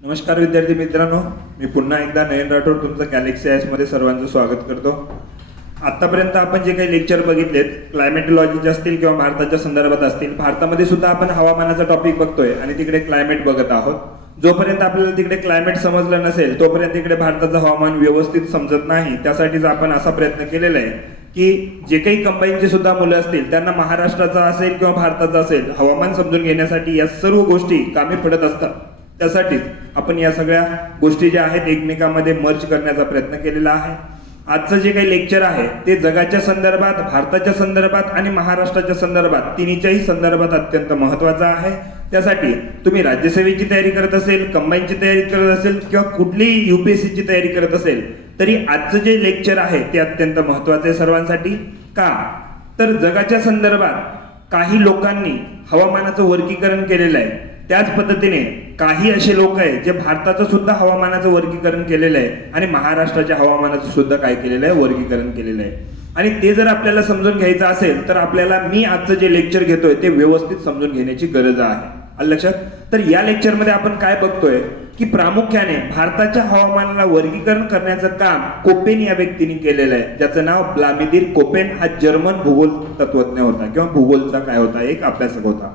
नमस्कार विद्यार्थी मित्रांनो, मी पुन्हा एकदा नयन राठोड तुमचं गॅलेक्सी आयस मध्ये सर्वांचं स्वागत करतो. आतापर्यंत आपण जे काही लेक्चर बघितलेत, क्लायमेटॉलॉजीचे असतील किंवा भारताच्या संदर्भात असतील, भारतामध्ये सुद्धा आपण हवामानाचा टॉपिक बघतोय आणि तिकडे क्लायमेट बघत आहोत. जोपर्यंत आपल्याला तिकडे क्लायमेट समजलं नसेल तोपर्यंत तिकडे भारताचं हवामान व्यवस्थित समजत नाही. त्यासाठीच आपण असा प्रयत्न केलेला आहे की जे काही कंबाईनचे सुद्धा मुलं असतील त्यांना महाराष्ट्राचा असेल किंवा भारताचा असेल हवामान समजून घेण्यासाठी या सर्व गोष्टी कामी पडत असतात. त्यासाठीच आपण या सगळ्या गोष्टी ज्या आहेत एकमेकांमध्ये मर्ज करण्याचा प्रयत्न केलेला आहे. आजचं जे काही लेक्चर आहे ते जगाच्या संदर्भात, भारताच्या संदर्भात आणि महाराष्ट्राच्या संदर्भात तिन्हीच्याही संदर्भात अत्यंत महत्त्वाचं आहे. त्यासाठी तुम्ही राज्यसेवेची तयारी करत असेल, कंबाईनची तयारी करत असेल किंवा कुठलीही UPSCची तयारी करत असेल तरी आजचं जे लेक्चर आहे ते अत्यंत महत्त्वाचं आहे सर्वांसाठी. का तर जगाच्या संदर्भात काही लोकांनी हवामानाचं वर्गीकरण केलेलं आहे. त्याच पद्धतीने काही असे लोक आहेत जे भारताचं सुद्धा हवामानाचं वर्गीकरण केलेलं आहे आणि महाराष्ट्राच्या हवामानाचं सुद्धा काय केलेलं आहे, वर्गीकरण केलेलं आहे. आणि ते जर आपल्याला समजून घ्यायचं असेल तर आपल्याला मी आजचं जे लेक्चर घेतोय ते व्यवस्थित समजून घेण्याची गरज आहे. आलं लक्षात? तर या लेक्चरमध्ये आपण काय बघतोय की प्रामुख्याने भारताच्या हवामानाला वर्गीकरण करण्याचं काम कोपेन या व्यक्तीने केलेलं आहे, ज्याचं नाव ब्लामिदीर कोपेन. हा जर्मन भूगोल तत्वज्ञ होता किंवा भूगोलचा काय होता, एक अभ्यासक होता.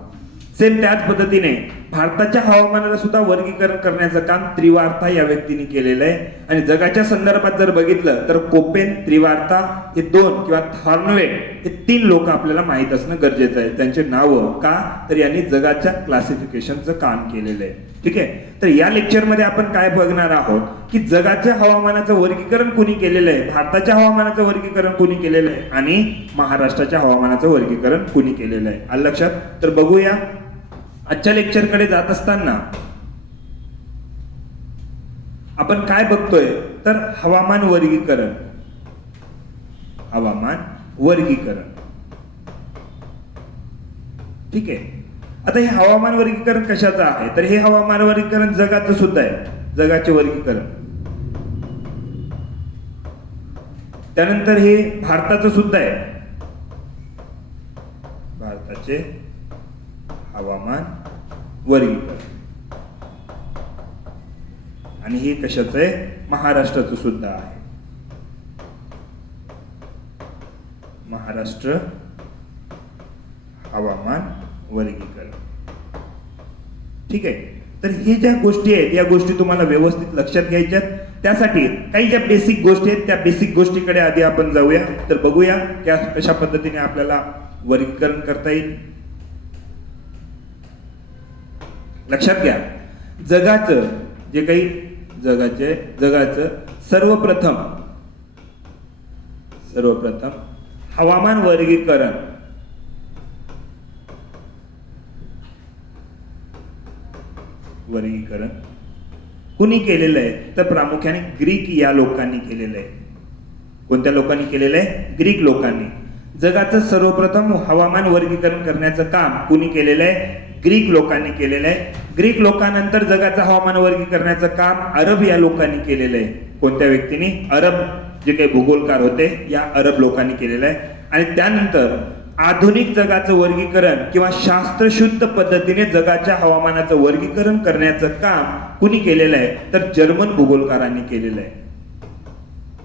सेम त्याच पद्धतीने भारताच्या हवामानाला सुद्धा वर्गीकरण करण्याचं काम त्रिवार्ता या व्यक्तीने केलेलं आहे. आणि जगाच्या संदर्भात जर बघितलं तर कोपेन, त्रिवार्ता हे दोन किंवा थॉर्नवेट हे तीन लोक आपल्याला माहित असणं गरजेचं आहे. त्यांचे नावं का तर यांनी जगाच्या क्लासिफिकेशनचं काम केलेलं आहे. ठीक आहे, तर या लेक्चरमध्ये आपण काय बघणार आहोत की जगाच्या हवामानाचं वर्गीकरण कोणी केलेलं आहे, भारताच्या हवामानाचं वर्गीकरण कोणी केलेलं आहे आणि महाराष्ट्राच्या हवामानाचं वर्गीकरण कोणी केलेलं आहे. आलं लक्षात? तर बघूया. आजच्या लेक्चरकडे जात असताना आपण काय बघतोय तर हवामान वर्गीकरण. हवामान वर्गीकरण, ठीक आहे. आता हे हवामान वर्गीकरण कशाचं आहे तर हे हवामान वर्गीकरण जगाचं सुद्धा आहे, जगाचे वर्गीकरण. त्यानंतर हे भारताचं सुद्धा आहे, भारताचे हवामान वर्गीकरण. आणि हे कशाचं आहे, महाराष्ट्राचं सुद्धा आहे, महाराष्ट्र हवामान वर्गीकरण. ठीक आहे, तर हे ज्या गोष्टी आहेत या गोष्टी तुम्हाला व्यवस्थित लक्षात घ्यायच्यात. त्यासाठी काही ज्या बेसिक गोष्टी आहेत त्या बेसिक गोष्टीकडे आधी आपण जाऊया. तर बघूया त्या कशा पद्धतीने आपल्याला वर्गीकरण करता येईल. जगाचं जे काही जगाचं सर्वप्रथम हवामान वर्गीकरण कुणी केलेलं आहे तर प्रामुख्याने ग्रीक या लोकांनी केलेलं आहे. कोणत्या लोकांनी केलेलं आहे? ग्रीक लोकांनी. जगाचं सर्वप्रथम हवामान वर्गीकरण करण्याचं काम कुणी केलेलं आहे? ग्रीक लोकांनी केलेलं आहे. ग्रीक लोकांनंतर जगाचं हवामान वर्गीकरणाचं काम अरब या लोकांनी केलेलं आहे. कोणत्या व्यक्तीने? अरब जे काही भूगोलकार होते या अरब लोकांनी केलेलं आहे. आणि त्यानंतर आधुनिक जगाचं वर्गीकरण किंवा शास्त्रशुद्ध पद्धतीने जगाच्या हवामानाचं वर्गीकरण करण्याचं काम कुणी केलेलं आहे तर जर्मन भूगोलकारांनी केलेलं आहे.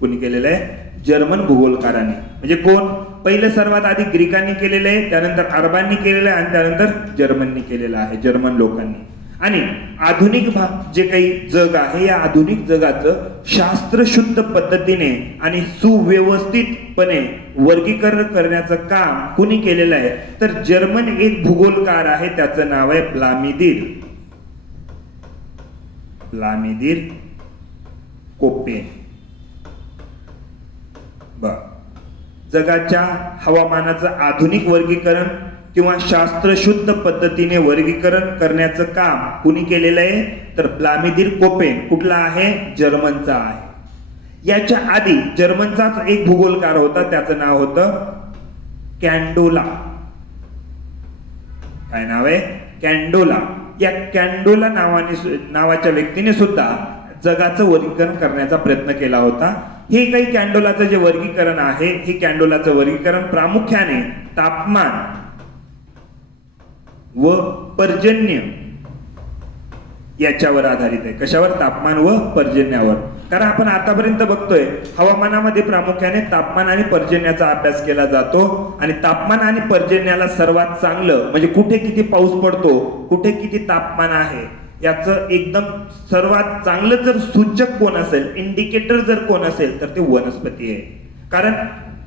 कुणी केलेलं आहे? जर्मन भूगोलकारांनी. म्हणजे कोण? पहिलं सर्वात आधी ग्रीकांनी केलेलं आहे, त्यानंतर अरबांनी केलेलं आहे आणि त्यानंतर जर्मननी केलेलं आहे, जर्मन लोकांनी. आणि आधुनिक जे काही जग आहे या आधुनिक जगाचं शास्त्रशुद्ध पद्धतीने आणि सुव्यवस्थितपणे वर्गीकरण करण्याचं काम कुणी केलेलं आहे तर जर्मन एक भूगोलकार आहे, त्याचं नाव आहे ब्लामिदीर कोपेन. जगाच्या हवामानाचं आधुनिक वर्गीकरण किंवा शास्त्रशुद्ध पद्धतीने वर्गीकरण करण्याचं काम कुणी केलेलं आहे तर ब्लामिदीर कोपेन. कुठला आहे? जर्मनचा आहे. याच्या आधी जर्मनचाच एक भूगोलकार होता, त्याचं नाव होतं कॅन्डोला. काय नाव आहे? कॅन्डोला. या कॅन्डोला नावाच्या व्यक्तीने सुद्धा जगाचं वर्गीकरण करण्याचा प्रयत्न केला होता. हे काही कॅन्डोलाचं जे वर्गीकरण आहे हे कॅन्डोलाचं वर्गीकरण प्रामुख्याने तापमान व पर्जन्य याच्यावर आधारित आहे. कशावर? तापमान व पर्जन्यावर. कारण आपण आतापर्यंत बघतोय हवामानामध्ये प्रामुख्याने तापमान आणि पर्जन्याचा अभ्यास केला जातो आणि तापमान आणि पर्जन्याला सर्वात चांगलं म्हणजे कुठे किती पाऊस पडतो, कुठे किती तापमान आहे याचं एकदम सर्वात चांगलं जर सूचक कोण असेल, इंडिकेटर जर कोण असेल तर ते वनस्पती आहे. कारण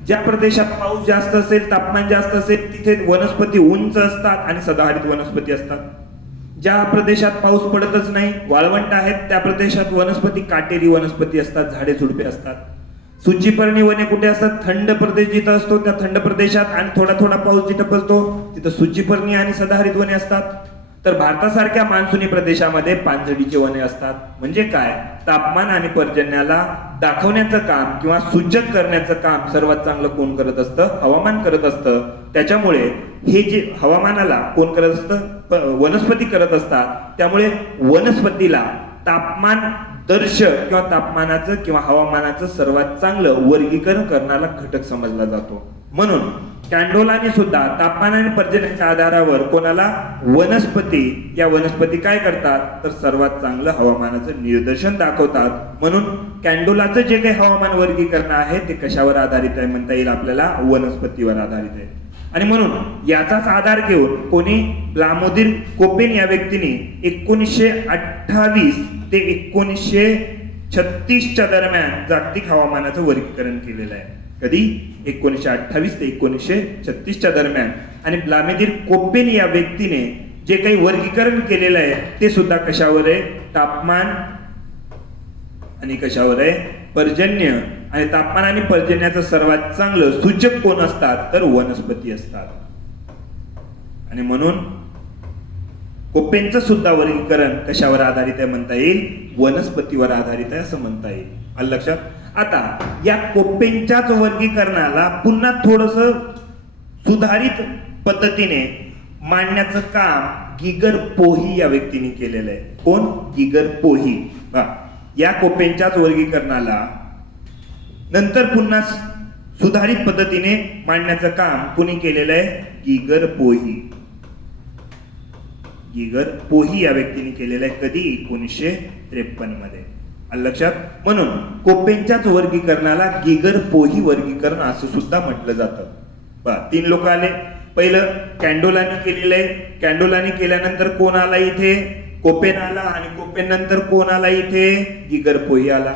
ज्या प्रदेशात पाऊस जास्त असेल, तापमान जास्त असेल तिथे वनस्पती उंच असतात आणि सदाहरित वनस्पती असतात. ज्या प्रदेशात पाऊस पडतच नाही, वाळवंट आहेत, त्या प्रदेशात वनस्पती काटेरी वनस्पती असतात, झाडे झुडपे असतात. सूचीपर्णी वने कुठे असतात? थंड प्रदेश जिथं असतो त्या थंड प्रदेशात आणि थोडा थोडा पाऊस जिथं पडतो तिथं सूचीपर्णी आणि सदाहरित वने असतात. तर भारतासारख्या मान्सूनी प्रदेशामध्ये पानझडीची वने असतात. म्हणजे काय? तापमान आणि पर्जन्याला दाखवण्याचं काम किंवा सूचक करण्याचं काम सर्वात चांगलं कोण करत असतं? हवामान करत असतं. त्याच्यामुळे हे जे हवामानाला कोण करत असतं? वनस्पती करत असतात. त्यामुळे वनस्पतीला तापमान दर्श किंवा तापमानाचं किंवा हवामानाचं सर्वात चांगलं वर्गीकरण करणारा घटक समजला जातो. म्हणून कॅन्डोलाने सुद्धा तापमान आणि पर्जन्याच्या आधारावर कोणाला? वनस्पती, या वनस्पती काय करतात तर सर्वात चांगलं हवामानाचं निदर्शन दाखवतात. म्हणून कॅन्डोलाचं जे काही हवामान वर्गीकरण आहे ते कशावर आधारित आहे म्हणता येईल आपल्याला? वनस्पतीवर आधारित आहे. आणि म्हणून याचाच आधार घेऊन कोणी? ब्लामोदिर कोपेन या व्यक्तीने 1928 ते 1936च्या दरम्यान जागतिक हवामानाचं वर्गीकरण केलेलं आहे. कधी? 1928 ते 1936च्या दरम्यान. आणि ब्लामेदिर कोपेन या व्यक्तीने जे काही वर्गीकरण केलेलं आहे ते सुद्धा कशावर आहे? तापमान आणि कशावर आहे? पर्जन्य. आणि तापमान आणि पर्जन्याचं सर्वात चांगलं सूचक कोण असतात तर वनस्पती असतात. आणि म्हणून कोपेनचं सुद्धा वर्गीकरण कशावर आधारित आहे म्हणता येईल? वनस्पतीवर आधारित आहे असं म्हणता येईल. आलं लक्षात? आता या कोपेनच्याच वर्गीकरणाला पुन्हा थोडस सुधारित पद्धतीने मांडण्याचं काम गिगर पोही या व्यक्तीने केलेलं आहे. कोण? गिगर पोही. या कोपेनच्याच वर्गीकरणाला नंतर पुन्हा सुधारित पद्धतीने मांडण्याचं काम कुणी केलेलं आहे? गिगर पोही. गिगर पोही या व्यक्तीने केलेलं आहे. कधी? 1953 मध्ये. लक्षात? म्हणून कोपेनच्याच वर्गीकरणाला गिगर पोही वर्गीकरण असं सुद्धा म्हटलं जातं. 3 लोक आले. पहिलं कॅन्डोलाने केलेलं आहे. कॅन्डोलाने केल्यानंतर कोण आला इथे? कोपेन आला. आणि कोपेन नंतर कोण आला इथे? गिगर पोही आला.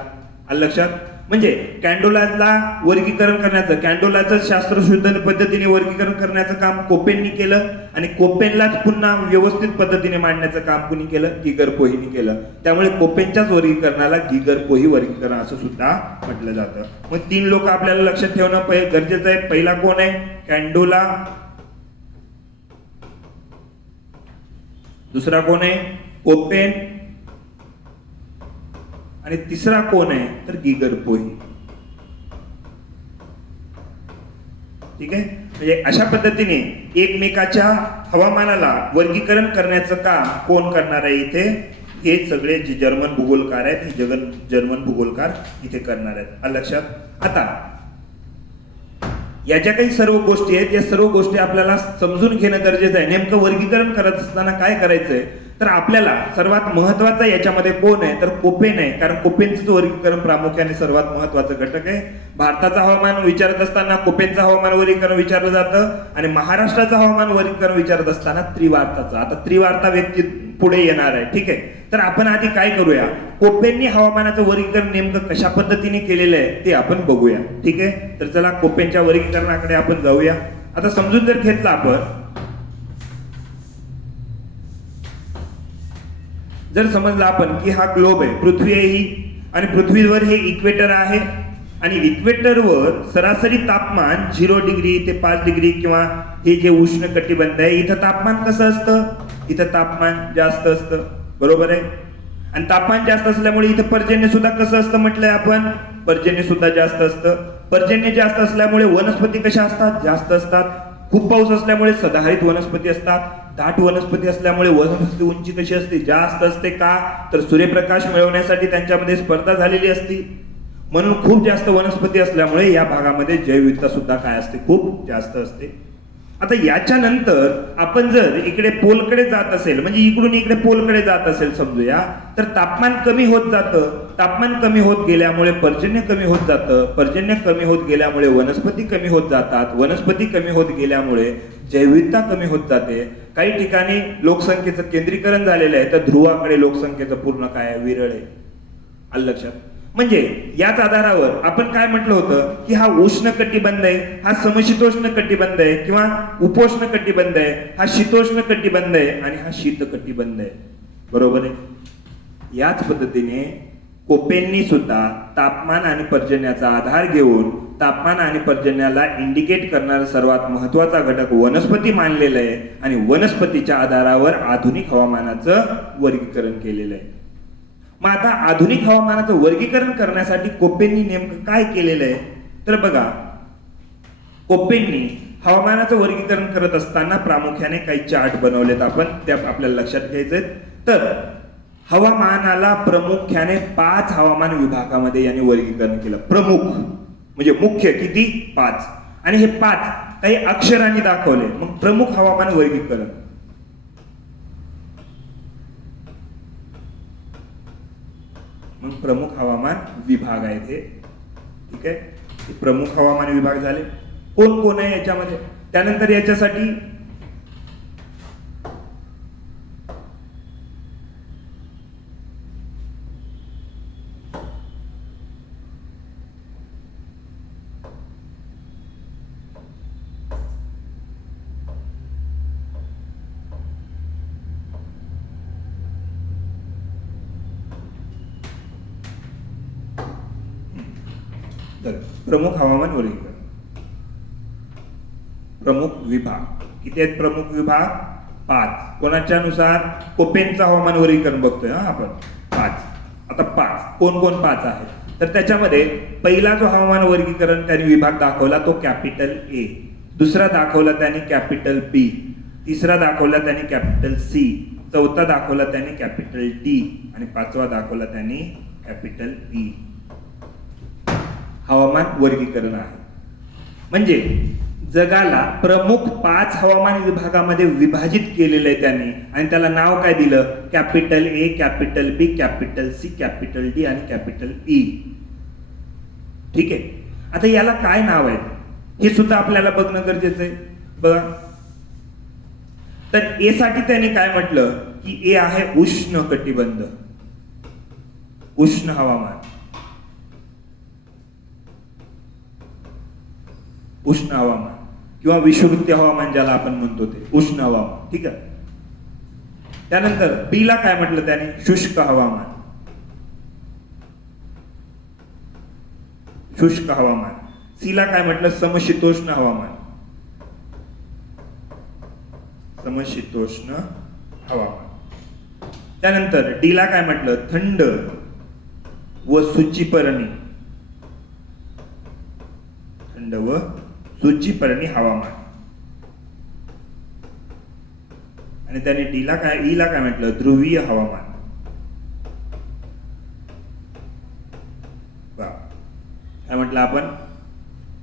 लक्षात? म्हणजे कॅन्डोलाला वर्गीकरण करण्याचं, कॅन्डोलाचं शास्त्रशुद्ध पद्धतीने वर्गीकरण करण्याचं काम कोपेननी केलं आणि कोपेनलाच पुन्हा व्यवस्थित पद्धतीने मांडण्याचं काम कुणी केलं? गिगर पोहीने केलं. त्यामुळे कोपेनच्याच वर्गीकरणाला गिगर पोही वर्गीकरण असं सुद्धा म्हटलं जातं. मग 3 लोक आपल्याला लक्षात ठेवणं गरजेचं आहे. पहिला कोण आहे? कॅन्डोला. दुसरा कोण आहे? कोपेन. आणि तिसरा कोण आहे तर गिगर पोही. ठीक आहे? म्हणजे अशा पद्धतीने एकमेकाच्या हवामानाला वर्गीकरण करण्याचं काम कोण करणार आहे इथे? हे सगळे जे जर्मन भूगोलकार आहेत हे जर्मन भूगोलकार इथे करणार आहेत. लक्षात? आता या ज्या काही सर्व गोष्टी आहेत या सर्व गोष्टी आपल्याला समजून घेणं गरजेचं आहे. नेमकं वर्गीकरण करत असताना काय करायचंय तर आपल्याला सर्वात महत्वाचा याच्यामध्ये कोण आहे तर कोपेन आहे. कारण कोपेनचं वर्गीकरण प्रामुख्याने सर्वात महत्वाचं घटक आहे. भारताचं हवामान विचारत असताना कोपेनचं हवामान वर्गीकरण विचारलं जातं आणि महाराष्ट्राचं हवामान वर्गीकरण विचारत असताना त्रिवार्ताचं. आता त्रिवार्ता व्यक्ती पुढे येणार आहे. ठीक आहे? तर आपण आधी काय करूया? कोपेननी हवामानाचं वर्गीकरण नेमकं कशा पद्धतीने केलेलं आहे ते आपण बघूया. ठीक आहे? तर चला कोपेनच्या वर्गीकरणाकडे आपण जाऊया. आता समजून जर घेतला आपण, जर समजलं आपण की हा ग्लोब आहे, पृथ्वी आहे ही, आणि पृथ्वीवर हे इक्वेटर आहे आणि इक्वेटरवर सरासरी तापमान 0 डिग्री ते 5 डिग्री किंवा हे जे उष्ण कटिबंध आहे इथं तापमान कसं असतं? इथं तापमान जास्त असतं. बरोबर आहे? आणि तापमान जास्त असल्यामुळे इथं पर्जन्य सुद्धा कसं असतं म्हटलंय आपण? पर्जन्य सुद्धा जास्त असतं. पर्जन्य जास्त असल्यामुळे वनस्पती कशा असतात? जास्त असतात. खूप पाऊस असल्यामुळे सदाहरित वनस्पती असतात. दाट वनस्पती असल्यामुळे वनस्पती उंची कशी असते? जास्त असते. का तर सूर्यप्रकाश मिळवण्यासाठी त्यांच्यामध्ये स्पर्धा झालेली असते. म्हणून खूप जास्त वनस्पती असल्यामुळे या भागामध्ये जैवविविधता सुद्धा काय असते? खूप जास्त असते. आता याच्यानंतर आपण जर इकडे पोलकडे जात असेल, म्हणजे इकडून इकडे पोलकडे जात असेल समजूया, तर तापमान कमी होत जातं. तापमान कमी होत गेल्यामुळे पर्जन्य कमी होत जातं. पर्जन्य कमी होत गेल्यामुळे वनस्पती कमी होत जातात. वनस्पती कमी होत गेल्यामुळे जैविकता कमी होत जाते. काही ठिकाणी लोकसंख्येचं केंद्रीकरण झालेलं आहे, तर ध्रुवाकडे लोकसंख्येचं पूर्ण काय आहे, विरळ आहे. आलं लक्षात? म्हणजे याच आधारावर आपण काय म्हटलं होतं की हा उष्ण कटिबंध आहे, हा समशीतोष्ण कटिबंध आहे, किंवा उपोष्ण कटिबंध आहे, हा शीतोष्ण कटिबंध आहे, आणि हा शीत कटिबंध आहे. बरोबर आहे. याच पद्धतीने कोपेननी सुद्धा तापमान आणि पर्जन्याचा आधार घेऊन तापमान आणि पर्जन्याला इंडिकेट करणारा सर्वात महत्वाचा घटक वनस्पती मानलेला आहे, आणि वनस्पतीच्या आधारावर आधुनिक हवामानाचं वर्गीकरण केलेलं आहे. मग आता आधुनिक हवामानाचं वर्गीकरण करण्यासाठी कोपेननी नेमकं काय केलेलं आहे, तर बघा, कोपेननी हवामानाचं वर्गीकरण करत असताना प्रामुख्याने काही चार्ट बनवलेत आपण, त्या आपल्याला लक्षात घ्यायचे. तर हवामानाला प्रामुख्याने 5 हवामान विभागामध्ये यांनी वर्गीकरण केलं. प्रमुख म्हणजे मुख्य किती, 5, आणि हे 5 काही अक्षरांनी दाखवले. मग प्रमुख हवामान वर्गीकरण, मग प्रमुख हवामान विभाग आहेत हे. ठीक आहे, हे प्रमुख हवामान विभाग झाले. कोण कोण आहे याच्यामध्ये? त्यानंतर याच्यासाठी प्रमुख हवामान वर्गीकरण, प्रमुख विभाग किती आहेत? प्रमुख विभाग 5. कोणाच्या नुसार? कोपेनचं हवामान वर्गीकरण बघतोय आपण, 5. आता 5 कोण कोण 5 आहेत? तर त्याच्यामध्ये पहिला जो हवामान वर्गीकरण त्यांनी विभाग दाखवला तो कॅपिटल ए, दुसरा दाखवला त्यांनी कॅपिटल बी, तिसरा दाखवला त्यांनी कॅपिटल सी, चौथा दाखवला त्यांनी कॅपिटल डी, आणि 5वा दाखवला त्यांनी कॅपिटल ई. हवामान वर्गीकरण आहे. म्हणजे जगाला प्रमुख 5 हवामान विभागामध्ये विभाजित केलेलं आहे त्यांनी, आणि त्याला नाव काय दिलं? Capital A, capital B, capital C, capital D आणि कॅपिटल ई. ठीक आहे. आता याला काय नाव आहे हे सुद्धा आपल्याला बघणं गरजेचं आहे. बघा, तर ए साठी त्यांनी काय म्हटलं की ए आहे उष्ण कटिबंध, उष्ण हवामान, उष्ण हवामान किंवा विषुववृत्तीय हवामान ज्याला आपण म्हणतो ते उष्ण हवामान. ठीक आहे. त्यानंतर बी ला काय म्हटलं त्याने? शुष्क हवामान, शुष्क हवामान. सी ला काय म्हटलं? समशीतोष्ण हवामान, समशीतोष्ण हवामान. त्यानंतर डी ला काय म्हटलं? थंड व सूचीपर्णी, थंड व सूचीपर्णी हवामान. आणि त्याने डी ला काय, ई ला काय म्हटलं? ध्रुवीय हवामान. काय म्हटलं आपण?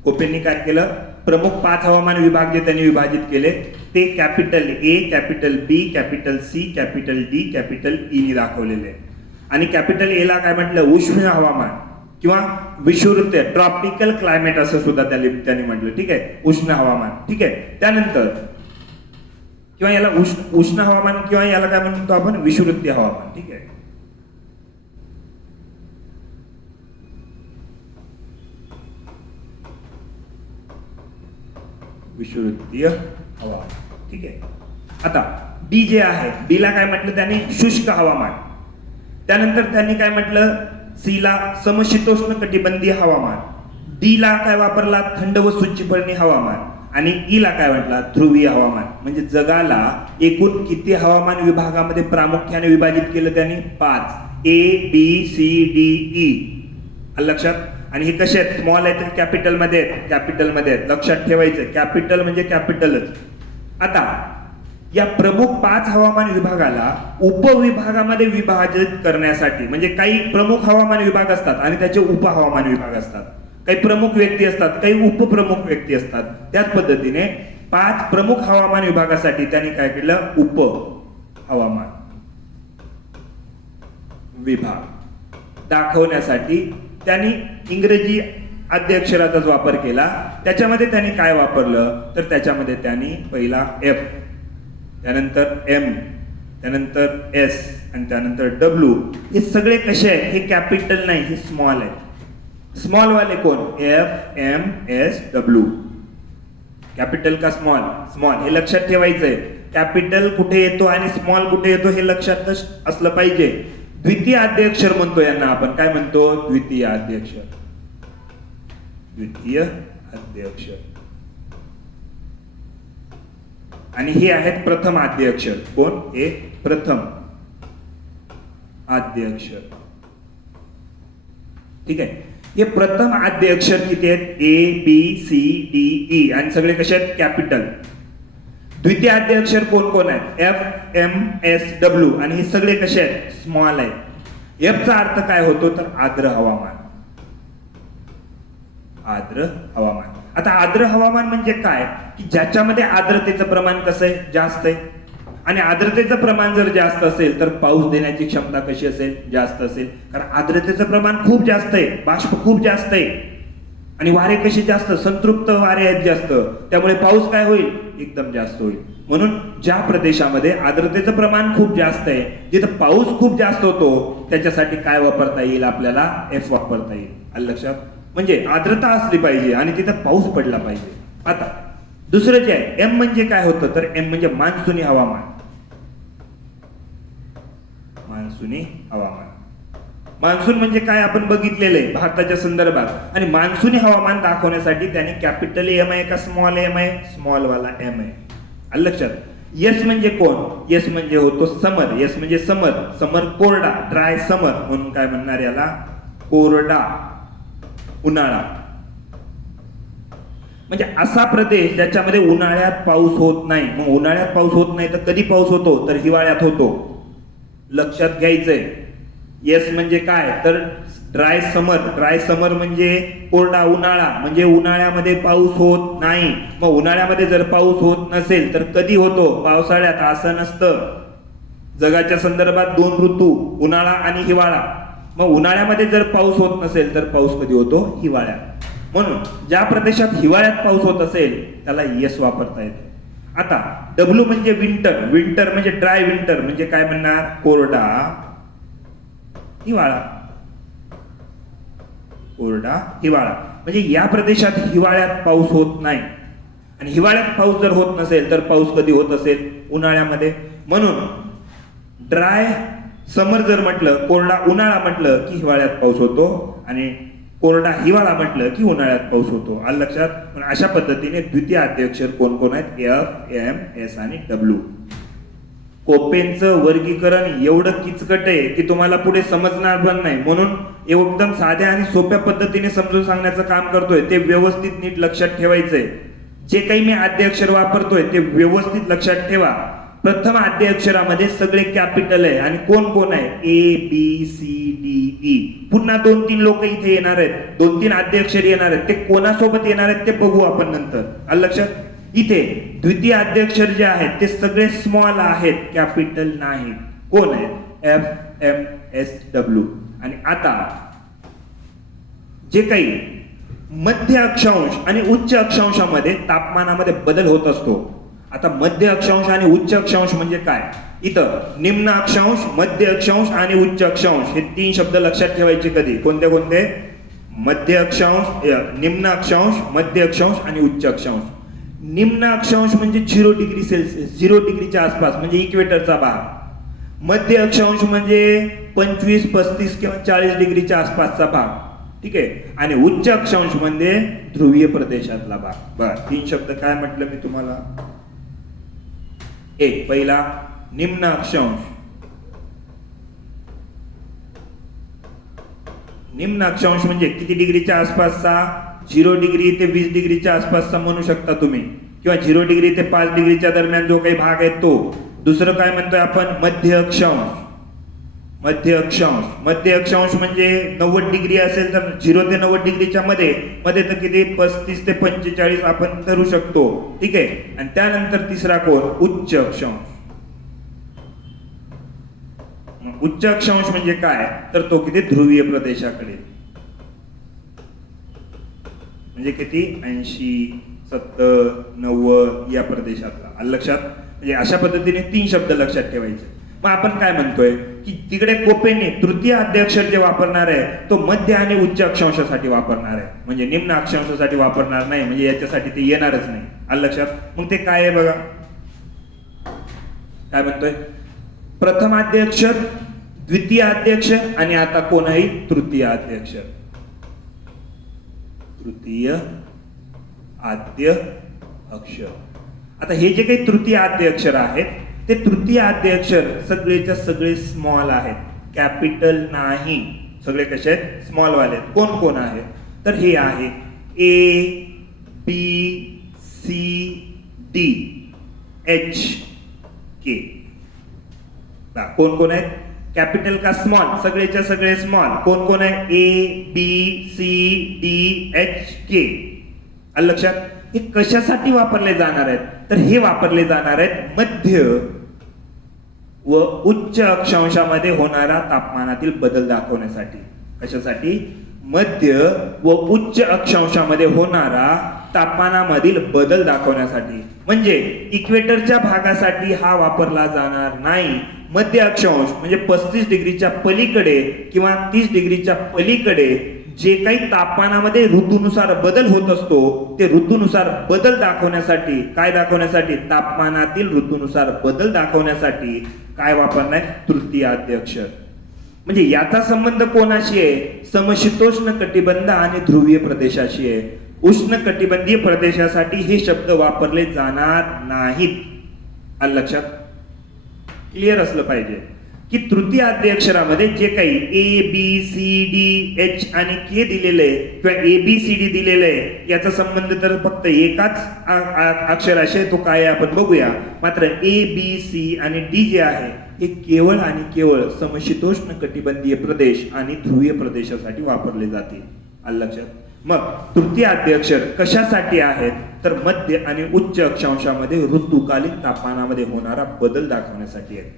कोपेननी काय केलं? प्रमुख 5 हवामान विभाग जे त्यांनी विभाजित केले ते capital A, capital B, capital C, capital D, capital E नी दाखवलेले. आणि कॅपिटल ए ला काय म्हटलं? उष्ण हवामान किंवा विषुववृत्तीय, ट्रॉपिकल क्लायमेट असं सुद्धा त्यांनी म्हटलं. ठीक आहे, उष्ण हवामान. ठीक आहे. त्यानंतर किंवा याला उष्ण हवामान किंवा याला काय म्हणतो आपण? विषुववृत्तीय हवामान. ठीक आहे. विषुववृत्तीय हवामान. ठीक आहे. आता डी जे आहे, डी ला काय म्हटलं त्यांनी? शुष्क हवामान. त्यानंतर त्यांनी काय म्हटलं? सी ला समशीतोष्ण कटिबंधीय हवामान, डी ला काय वापरला? थंड व सूचीपर्णी हवामान, आणि ई ला काय म्हटला? ध्रुवीय हवामान. म्हणजे जगाला एकूण किती हवामान विभागामध्ये प्रामुख्याने विभाजित केलं त्यांनी? 5. ए, बी, सी, डी, ई. लक्षात? आणि हे कसे आहेत? स्मॉल आहेत, कॅपिटल मध्ये आहेत, कॅपिटल मध्ये आहेत. लक्षात ठेवायचं, कॅपिटल म्हणजे कॅपिटलच. आता या प्रमुख 5 हवामान विभागाला उपविभागामध्ये विभाजित करण्यासाठी, म्हणजे काही प्रमुख हवामान विभाग असतात आणि त्याचे उपहवामान विभाग असतात, काही प्रमुख व्यक्ती असतात, काही उपप्रमुख व्यक्ती असतात. त्याच पद्धतीने 5 प्रमुख हवामान विभागासाठी त्यांनी काय केलं, उप हवामान विभाग दाखवण्यासाठी त्यांनी इंग्रजी आद्य अक्षराचाच वापर केला. त्याच्यामध्ये त्यांनी काय वापरलं तर त्याच्यामध्ये त्यांनी पहिला F, त्यानंतर M, त्यानंतर S आणि त्यानंतर W. हे सगळे कसे आहेत, हे कॅपिटल नाही, हे स्मॉल आहे. स्मॉल वाले कोण, F, M, S, W. Capital का स्मॉल, स्मॉल हे लक्षात ठेवायचंय. कॅपिटल कुठे येतो आणि स्मॉल कुठे येतो हे लक्षात असलं पाहिजे. द्वितीय आद्य अक्षर म्हणतो यांना आपण, काय म्हणतो, द्वितीय आद्य अक्षर. द्वितीय आद्य अक्षर. आणि हे आहेत प्रथम आद्य अक्षर. कोण, हे प्रथम आद्य अक्षर. ठीक आहे. हे प्रथम आद्य अक्षर किती आहेत, ABCDE आणि सगळे कसे आहेत, कॅपिटल. द्वितीय आद्य अक्षर कोण कोण आहेत, FMSW आणि हे सगळे कसे आहेत, स्मॉल आहेत. F चा अर्थ काय होतो तर आर्द्र हवामान. आर्द्र हवामान. आता आर्द्र हवामान म्हणजे काय की ज्याच्यामध्ये आर्द्रतेचं प्रमाण कसं आहे, जास्त आहे. आणि आर्द्रतेचं प्रमाण जर जास्त असेल तर पाऊस देण्याची क्षमता कशी असेल, जास्त असेल. कारण आर्द्रतेचं प्रमाण खूप जास्त आहे, बाष्प खूप जास्त आहे आणि वारे कसे जास्त, संतृप्त वारे आहेत जास्त, त्यामुळे पाऊस काय होईल, एकदम जास्त होईल. म्हणून ज्या प्रदेशामध्ये आर्द्रतेचं प्रमाण खूप जास्त आहे, जिथं पाऊस खूप जास्त होतो, त्याच्यासाठी काय वापरता येईल आपल्याला, F वापरता येईल. आलं लक्षात. म्हणजे आर्द्रता असली पाहिजे आणि तिथं पाऊस पडला पाहिजे. आता दुसरं जे आहे M म्हणजे काय होतं तर M म्हणजे मान्सूनी हवामान. मान्सूनी हवामान. मान्सून म्हणजे काय आपण बघितलेलं आहे भारताच्या संदर्भात. आणि मान्सूनी हवामान दाखवण्यासाठी त्यांनी कॅपिटल M आहे का स्मॉल M आहे, स्मॉल वाला M आहे. आलं लक्षात. यस म्हणजे कोण, यस म्हणजे होतो समर. यस म्हणजे समर. समर कोरडा, ड्राय समर म्हणून काय म्हणणार याला, कोरडा उन्हाळा. म्हणजे असा प्रदेश ज्याच्यामध्ये उन्हाळ्यात पाऊस होत नाही. मग उन्हाळ्यात पाऊस होत नाही तर कधी पाऊस होतो तर हिवाळ्यात होतो. लक्षात घ्यायचंय. येस म्हणजे काय तर ड्राय समर. ड्राय समर म्हणजे कोरडा उन्हाळा, म्हणजे उन्हाळ्यामध्ये पाऊस होत नाही. मग उन्हाळ्यामध्ये जर पाऊस होत नसेल तर कधी होतो, पावसाळ्यात. असं नसतं. जगाच्या संदर्भात 2 ऋतू, उन्हाळा आणि हिवाळा. मग उन्हाळ्यामध्ये जर पाऊस होत नसेल तर पाऊस कधी होतो, हिवाळ्यात. म्हणून ज्या प्रदेशात हिवाळ्यात पाऊस होत असेल त्याला यस वापरता येतो. आता डब्ल्यू म्हणजे विंटर. विंटर म्हणजे ड्राय विंटर, म्हणजे काय म्हणणार, कोरडा हिवाळा. कोरडा हिवाळा म्हणजे या प्रदेशात हिवाळ्यात पाऊस होत नाही. आणि हिवाळ्यात पाऊस जर होत नसेल तर पाऊस कधी होत असेल, उन्हाळ्यामध्ये. म्हणून ड्राय समर जर म्हटलं, कोरडा उन्हाळा म्हटलं की हिवाळ्यात पाऊस होतो, आणि कोरडा हिवाळा म्हटलं की उन्हाळ्यात पाऊस होतो. आलं लक्षात. पण अशा पद्धतीने द्वितीय आद्य अक्षर कोण कोण आहेत, F, M, S आणि W. कोपेनचं वर्गीकरण एवढं किचकट आहे की तुम्हाला पुढे समजणार पण नाही. म्हणून एकदम साध्या आणि सोप्या पद्धतीने समजून सांगण्याचं काम करतोय. ते व्यवस्थित नीट लक्षात ठेवायचंय. जे काही मी आद्य अक्षर वापरतोय ते व्यवस्थित लक्षात ठेवा. प्रथम आद्य अक्षरामध्ये सगळे कॅपिटल आहे. आणि कोण कोण आहे, ABCDE. पुन्हा 2-3 लोक इथे येणार आहेत, 2-3 आद्य अक्षर येणार आहेत. ते कोणासोबत येणार आहेत ते बघू आपण नंतर. आलं लक्षात. इथे द्वितीय आद्य अक्षर जे आहेत ते सगळे स्मॉल आहेत, कॅपिटल नाहीत. कोण आहेत, FMSW. आणि आता जे काही मध्य अक्षांश आणि उच्च अक्षांशामध्ये तापमानामध्ये बदल होत असतो. आता मध्य अक्षांश आणि उच्च अक्षांश म्हणजे काय, इथं निम्न अक्षांश, मध्य अक्षांश आणि उच्च अक्षांश हे 3 शब्द लक्षात ठेवायचे. कधी, कोणते कोणते, मध्य अक्षांश, निम्न अक्षांश, मध्य अक्षांश आणि उच्च अक्षांश. निम्न अक्षांश म्हणजे 0 डिग्री सेल्सिअस, 0 डिग्रीच्या आसपास, म्हणजे इक्वेटरचा भाग. मध्य अक्षांश म्हणजे 25, 35 किंवा 40 डिग्रीच्या आसपासचा भाग. ठीक आहे. आणि उच्च अक्षांश म्हणजे ध्रुवीय प्रदेशातला भाग. बरं, 3 शब्द काय म्हटलं मी तुम्हाला. एक, पहिला निम्न अक्षांश. निम्न अक्षांश म्हणजे किती डिग्रीच्या आसपासचा, 0 डिग्री ते 20 डिग्रीच्या आसपासचा म्हणू शकता तुम्ही, किंवा 0 डिग्री ते 5 डिग्रीच्या दरम्यान जो काही भाग आहे तो. दुसरं काय म्हणतोय आपण, मध्य अक्षांश. मध्य अक्षांश. मध्य अक्षांश म्हणजे 90 डिग्री असेल तर 0 ते 90 डिग्रीच्या मध्ये मध्ये तर किती 35 ते 45 आपण धरू शकतो. ठीक आहे. आणि त्यानंतर तिसरा कोण उच्च अक्षांश. उच्च अक्षांश म्हणजे काय तर तो किती ध्रुवीय प्रदेशाकडे, म्हणजे किती 80, 70, 90 या प्रदेशातला. आलं लक्षात. म्हणजे अशा पद्धतीने 3 शब्द लक्षात ठेवायचे. मग आपण काय म्हणतोय की तिकडे कोपेने तृतीय आद्य अक्षर जे वापरणार आहे तो मध्य आणि उच्च अक्षांशासाठी वापरणार आहे, म्हणजे निम्न अक्षांशासाठी वापरणार नाही, म्हणजे याच्यासाठी ते येणारच नाही. आलं लक्षात. मग ते काय आहे बघा, काय म्हणतोय, प्रथम आद्य अक्षर, द्वितीय आद्य अक्षर आणि आता कोणही तृतीय आद्य अक्षर. तृतीय आद्य अक्षर. आता हे जे काही तृतीय आद्य अक्षर आहेत ते तृतीय आद्य अक्षर सगळेच्या सगळे स्मॉल आहेत, कॅपिटल नाही. सगळे कसे आहेत, स्मॉल वाले आहेत. कोण कोण आहेत तर हे आहे A B C D H K. कोण कोण आहेत, कॅपिटल का स्मॉल, सगळेच्या सगळे स्मॉल. कोण कोण आहे, A B C D H K. आलं लक्षात. हे कशासाठी वापरले जाणार आहेत तर हे वापरले जाणार आहेत मध्य व उच्च अक्षांशामध्ये होणारा तापमानातील बदल दाखवण्यासाठी. कशासाठी, मध्य व उच्च अक्षांशामध्ये होणारा तापमानामधील बदल दाखवण्यासाठी. म्हणजे इक्वेटरच्या भागासाठी हा वापरला जाणार नाही. मध्य अक्षांश म्हणजे 35 डिग्रीच्या पलीकडे किंवा 30 डिग्रीच्या पलीकडे जे काही तापमानामध्ये ऋतूनुसार बदल होत असतो ते ऋतूनुसार बदल दाखवण्यासाठी, काय दाखवण्यासाठी, तापमानातील ऋतूनुसार बदल दाखवण्यासाठी काय वापरणार, तृतीय आद्य अक्षर. म्हणजे याचा संबंध कोणाशी आहे, समशीतोष्ण कटिबंध आणि ध्रुवीय प्रदेशाशी आहे. उष्ण कटिबंधीय प्रदेशासाठी हे शब्द वापरले जाणार नाहीत. आलं लक्षात. क्लिअर असलं पाहिजे की तृतीय आद्य अक्षरामध्ये जे काही A B C D H आणि के दिलेले आहे किंवा ए बी सी डी दिलेले आहे याचा संबंध तर फक्त एकाच अक्षराशी आहे, तो काय आहे आपण बघूया. मात्र ए बी सी आणि डी जे आहे हे केवळ आणि केवळ समशीतोष्ण कटिबंधीय प्रदेश आणि ध्रुवीय प्रदेशासाठी वापरले जातील. आलं लक्षात. मग तृतीय आद्य अक्षर कशासाठी आहेत तर मध्य आणि उच्च अक्षांशामध्ये ऋतुकालीन तापमानामध्ये होणारा बदल दाखवण्यासाठी आहे.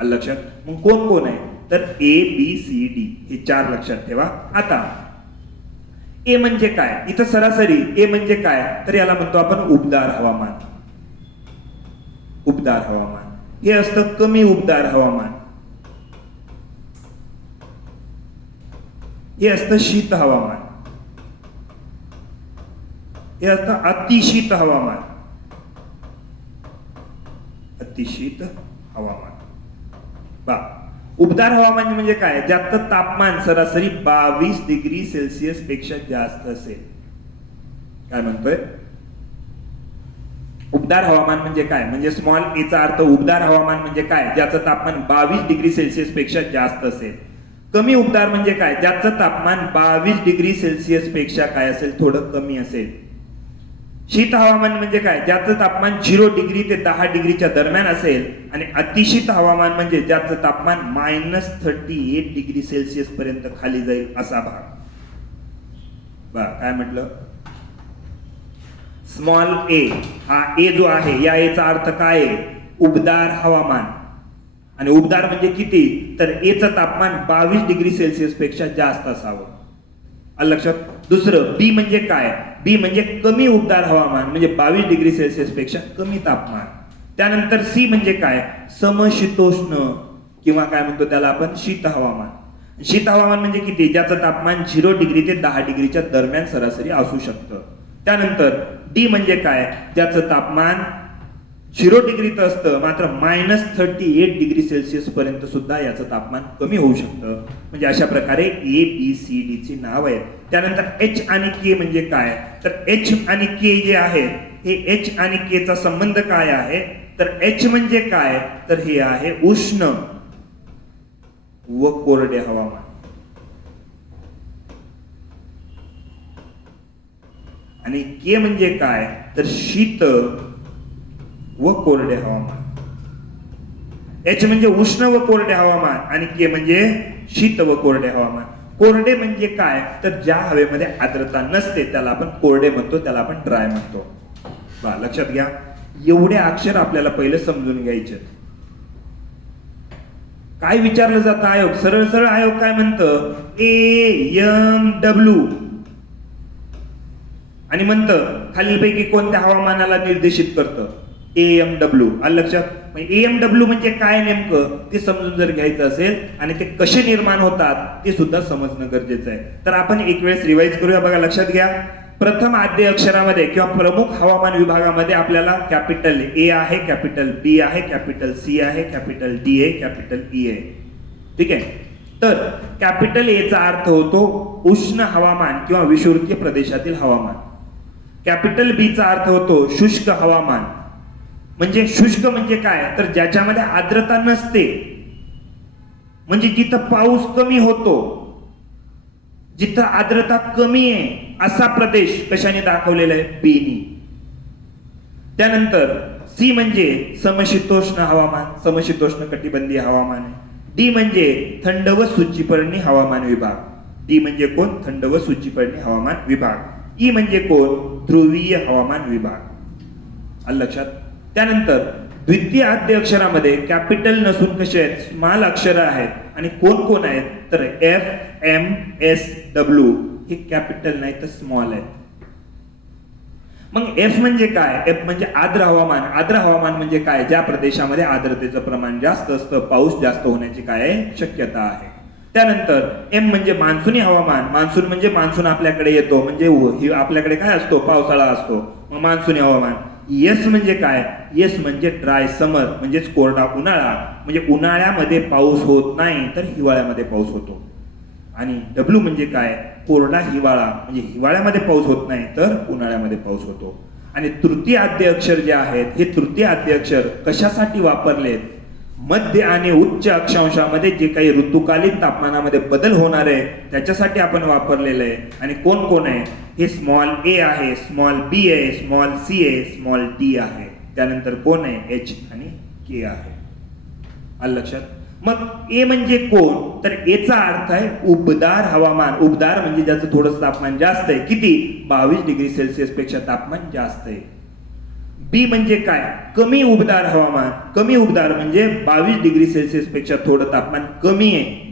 आलं लक्षात. मग कोण कोण आहे तर ए बी सी डी हे 4 लक्षात ठेवा. आता ए म्हणजे काय, इथं सरासरी ए म्हणजे काय तर याला म्हणतो आपण उबदार हवामान. उबदार हवामान हे असतं कमी उबदार हवामान, हे असतं शीत हवामान, हे असतं अतिशीत हवामान. अतिशीत हवामान. उबदार हवामान म्हणजे काय, ज्यात तापमान सरासरी 22 डिग्री सेल्सिअस पेक्षा जास्त असेल. काय म्हणतोय, उबदार हवामान म्हणजे काय, म्हणजे स्मॉल ए चा अर्थ उबदार हवामान म्हणजे काय, ज्याचं तापमान 22 डिग्री सेल्सिअस पेक्षा जास्त असेल. कमी उबदार म्हणजे काय, ज्याचं तापमान 22 डिग्री सेल्सिअस पेक्षा काय असेल, थोडं कमी असेल. शीत हवामान म्हणजे काय, ज्याचं तापमान 0 डिग्री ते 10 डिग्रीच्या दरम्यान असेल. आणि अतिशीत हवामान म्हणजे ज्याचं तापमान -38 डिग्री सेल्सिअस पर्यंत खाली जाईल असा भाग. काय म्हटलं, स्मॉल ए हा ए जो आहे या ए चा अर्थ काय आहे, उबदार हवामान. आणि उबदार म्हणजे किती तर ए चं तापमान 22 डिग्री सेल्सिअस पेक्षा जास्त असावं. आलं लक्षात. दुसरं बी म्हणजे काय, बी म्हणजे कमी उबदार हवामान म्हणजे 22 डिग्री सेल्सिअस पेक्षा कमी तापमान. त्यानंतर सी म्हणजे काय, समशीतोष्ण किंवा काय म्हणतो त्याला आपण शीत हवामान. शीत हवामान म्हणजे किती, ज्याचं तापमान 0 डिग्री ते 10 डिग्रीच्या दरम्यान सरासरी असू शकतं. त्यानंतर डी म्हणजे काय, ज्याचं तापमान 0 डिग्रीत असतं मात्र -38 डिग्री सेल्सिअस पर्यंत सुद्धा याचं तापमान कमी होऊ शकतं. म्हणजे अशा प्रकारे ए बी सी डी ची नाव आहेत. त्यानंतर एच आणि के म्हणजे काय तर एच आणि के जे आहेत हे एच आणि के चा संबंध काय आहे तर एच म्हणजे काय तर हे आहे उष्ण व कोरडे हवामान. आणि के म्हणजे काय तर शीत व कोरडे हवामान. एच म्हणजे उष्ण व कोरडे हवामान आणि के म्हणजे शीत व कोरडे हवामान. कोरडे म्हणजे काय, तर ज्या हवेमध्ये आर्द्रता नसते त्याला आपण कोरडे म्हणतो, त्याला आपण ड्राय म्हणतो. लक्षात घ्या, एवढे अक्षर आपल्याला पहिले समजून घ्यायचे. काय विचारलं जातं आयोग, सरळ सरळ आयोग काय म्हणतं, AMW आणि म्हणतं खालीलपैकी कोणत्या हवामानाला निर्देशित करतं, AMW. आलं लक्षात. AMW म्हणजे काय नेमकं ते समजून जर घ्यायचं असेल आणि ते कसे निर्माण होतात ते सुद्धा समजणं गरजेचं आहे. तर आपण एक वेळेस रिवाइज करूया. बघा लक्षात घ्या, प्रथम आद्य अक्षरामध्ये किंवा प्रमुख हवामान विभागामध्ये आपल्याला कॅपिटल ए आहे, कॅपिटल बी आहे, कॅपिटल सी आहे, कॅपिटल डी आहे, कॅपिटल ई आहे. ठीक आहे. तर कॅपिटल ए चा अर्थ होतो उष्ण हवामान किंवा विषुवतीय प्रदेशातील हवामान. कॅपिटल बी चा अर्थ होतो शुष्क हवामान. म्हणजे शुष्क म्हणजे काय, तर ज्याच्यामध्ये आर्द्रता नसते, म्हणजे जिथं पाऊस कमी होतो, जिथं आर्द्रता कमी आहे असा प्रदेश कशाने दाखवलेला आहे, बीनी. त्यानंतर सी म्हणजे समशीतोष्ण हवामान, समशीतोष्ण कटिबंधीय हवामान आहे. डी म्हणजे थंड व सूचीपर्णी हवामान विभाग. डी म्हणजे कोण, थंड व सूचीपर्णी हवामान विभाग. ई म्हणजे कोण, ध्रुवीय हवामान विभाग. आलं लक्षात. त्यानंतर द्वितीय आद्य अक्षरामध्ये कॅपिटल नसून कसे आहेत, स्मॉल अक्षर आहेत. आणि कोण कोण आहेत, तर FMSW हे कॅपिटल नाही तर स्मॉल आहेत. मग एफ म्हणजे काय, एफ म्हणजे आर्द्र हवामान. आर्द्र हवामान म्हणजे काय, ज्या प्रदेशामध्ये आर्द्रतेचं प्रमाण जास्त असतं, पाऊस जास्त होण्याची काय शक्यता आहे. त्यानंतर एम म्हणजे मान्सूनी हवामान. मान्सून म्हणजे मान्सून आपल्याकडे येतो, म्हणजे आपल्याकडे काय असतो, पावसाळा असतो, मग मान्सूनी हवामान. एस म्हणजे काय, एस म्हणजे ड्राय समर, म्हणजेच कोरडा उन्हाळा. म्हणजे उन्हाळ्यामध्ये पाऊस होत नाही तर हिवाळ्यामध्ये पाऊस होतो. आणि डब्ल्यू म्हणजे काय, कोरडा हिवाळा, म्हणजे हिवाळ्यामध्ये पाऊस होत नाही तर उन्हाळ्यामध्ये पाऊस होतो. आणि तृतीय आद्य अक्षर जे आहेत हे तृतीय आद्य अक्षर कशासाठी वापरलेत, मध्य आणि उच्च अक्षांशामध्ये जे काही ऋतुकालीन तापमानामध्ये बदल होणार आहे त्याच्यासाठी आपण वापरलेलं आहे. आणि कोण कोण आहे, हे स्मॉल ए आहे, स्मॉल बी आहे, स्मॉल सी आहे, स्मॉल डी आहे. त्यानंतर कोण आहे, एच आणि के आहे. आलं लक्षात. मग ए म्हणजे कोण, तर एचा अर्थ आहे उबदार हवामान. उबदार म्हणजे ज्याचं थोडंसं तापमान जास्त आहे, किती, 22 डिग्री सेल्सिअस पेक्षा तापमान जास्त आहे. बी म्हणजे काय, कमी उबदार हवामान. कमी उबदार म्हणजे 22 डिग्री सेल्सिअस पेक्षा थोडं तापमान कमी आहे.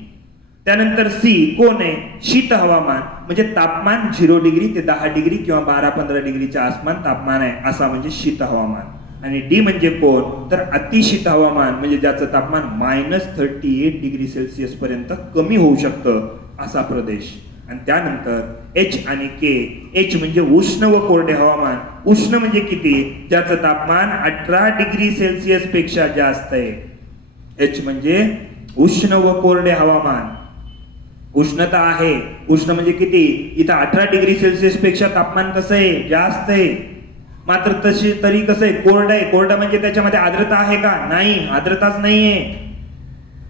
त्यानंतर सी कोण आहे, शीत हवामान. म्हणजे तापमान 0 डिग्री ते 10 डिग्री किंवा 12-15 डिग्रीच्या आसमान तापमान आहे, असा म्हणजे शीत हवामान. आणि डी म्हणजे कोण, तर अतिशीत हवामान, म्हणजे ज्याचं तापमान -38 डिग्री सेल्सिअस पर्यंत कमी होऊ शकतं असा प्रदेश. आणि त्यानंतर एच आणि के. एच म्हणजे उष्ण व कोरडे हवामान. उष्ण म्हणजे किती, ज्याचं तापमान 18 डिग्री सेल्सिअस पेक्षा जास्त आहे. एच म्हणजे उष्ण व कोरडे हवामान. उष्णता आहे, उष्ण म्हणजे किती, इथं 18 डिग्री सेल्सिअस पेक्षा तापमान कसं आहे, जास्त आहे. मात्र तरी कसं आहे, कोरडं आहे. कोरडं म्हणजे त्याच्यामध्ये आर्द्रता आहे का, नाही, आर्द्रताच नाहीये.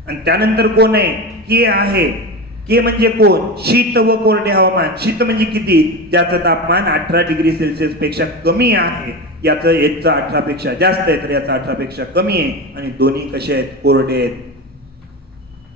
आणि त्यानंतर कोण आहे, के आहे. के म्हणजे कोण, शीत व कोरडे हवामान. शीत म्हणजे किती, ज्याचं तापमान 18 डिग्री सेल्सिअस पेक्षा कमी आहे. याचं एचचं 18 पेक्षा जास्त आहे तर याचं 18 पेक्षा कमी आहे. आणि दोन्ही कसे आहेत, कोरडे आहेत.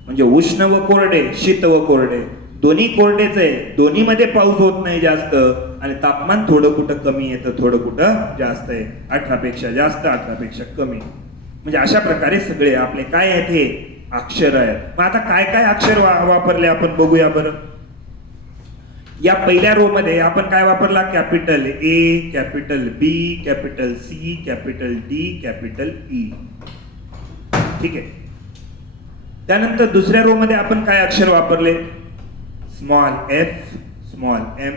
म्हणजे उष्ण व कोरडे, शीत व कोरडे, दोन्ही कोरडेच आहे. दोन्ही मध्ये पाऊस होत नाही जास्त आणि तापमान थोडं कुठं कमी येतं, थोडं कुठं जास्त आहे. 18 पेक्षा जास्त, 18 पेक्षा कमी. म्हणजे अशा प्रकारे सगळे आपले काय आहेत, हे अक्षर आहेत. मग आता काय काय अक्षर वापरले आपण बघूया बरं. या पहिल्या रो मध्ये आपण काय वापरला, capital A, capital B, capital C, capital D, capital E. ठीक आहे. त्यानंतर दुसऱ्या रो मध्ये आपण काय अक्षर वापरले, small F, small M,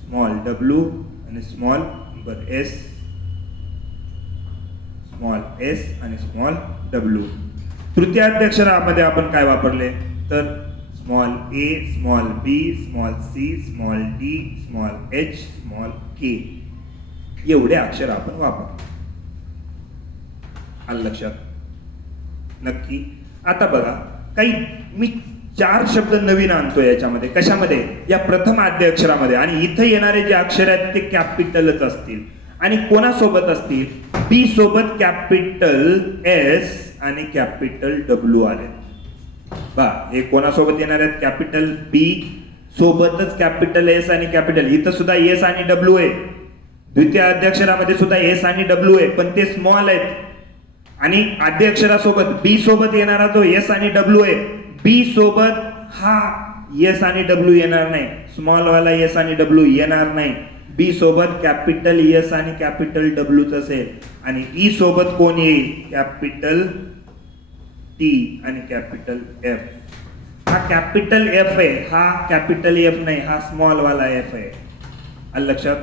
small W आणि स्मॉल एस, स्मॉल एस आणि स्मॉल डब्ल्यू. तृतीयाद्य अक्षरामध्ये आपण काय वापरले, तर small A, small B, small C, small D, small H, small K. एवढे अक्षर आपण वापरले. आलं लक्षात, नक्की. आता बघा, काही मी 4 शब्द नवीन आणतोय याच्यामध्ये. कशामध्ये, या प्रथम आद्य अक्षरामध्ये. आणि इथे येणारे जे अक्षर आहेत ते कॅपिटलच असतील. आणि कोणासोबत असतील, बी सोबत कॅपिटल एस आणि कॅपिटल डब्ल्यू आले बा. हे कोणासोबत येणार आहेत? कॅपिटल बी सोबतच कॅपिटल एस आणि कॅपिटल. इथं सुद्धा एस आणि डब्ल्यू आहे, द्वितीय आद्य अक्षरामध्ये सुद्धा एस आणि डब्ल्यू आहे, पण ते स्मॉल आहेत. आणि आद्य अक्षरासोबत बी सोबत येणारा जो एस आणि डब्ल्यू आहे, बी सोबत हा एस आणि डब्ल्यू येणार नाही, स्मॉल वाला एस आणि डब्ल्यू येणार नाही. बी सोबत कॅपिटल एस आणि कॅपिटल डब्ल्यूच असेल. आणि ई सोबत कोण येईल? कॅपिटल टी आणि कॅपिटल एफ. हा कॅपिटल एफ आहे, हा कॅपिटल एफ नाही, हा स्मॉल वाला एफ आहे. आलं लक्षात?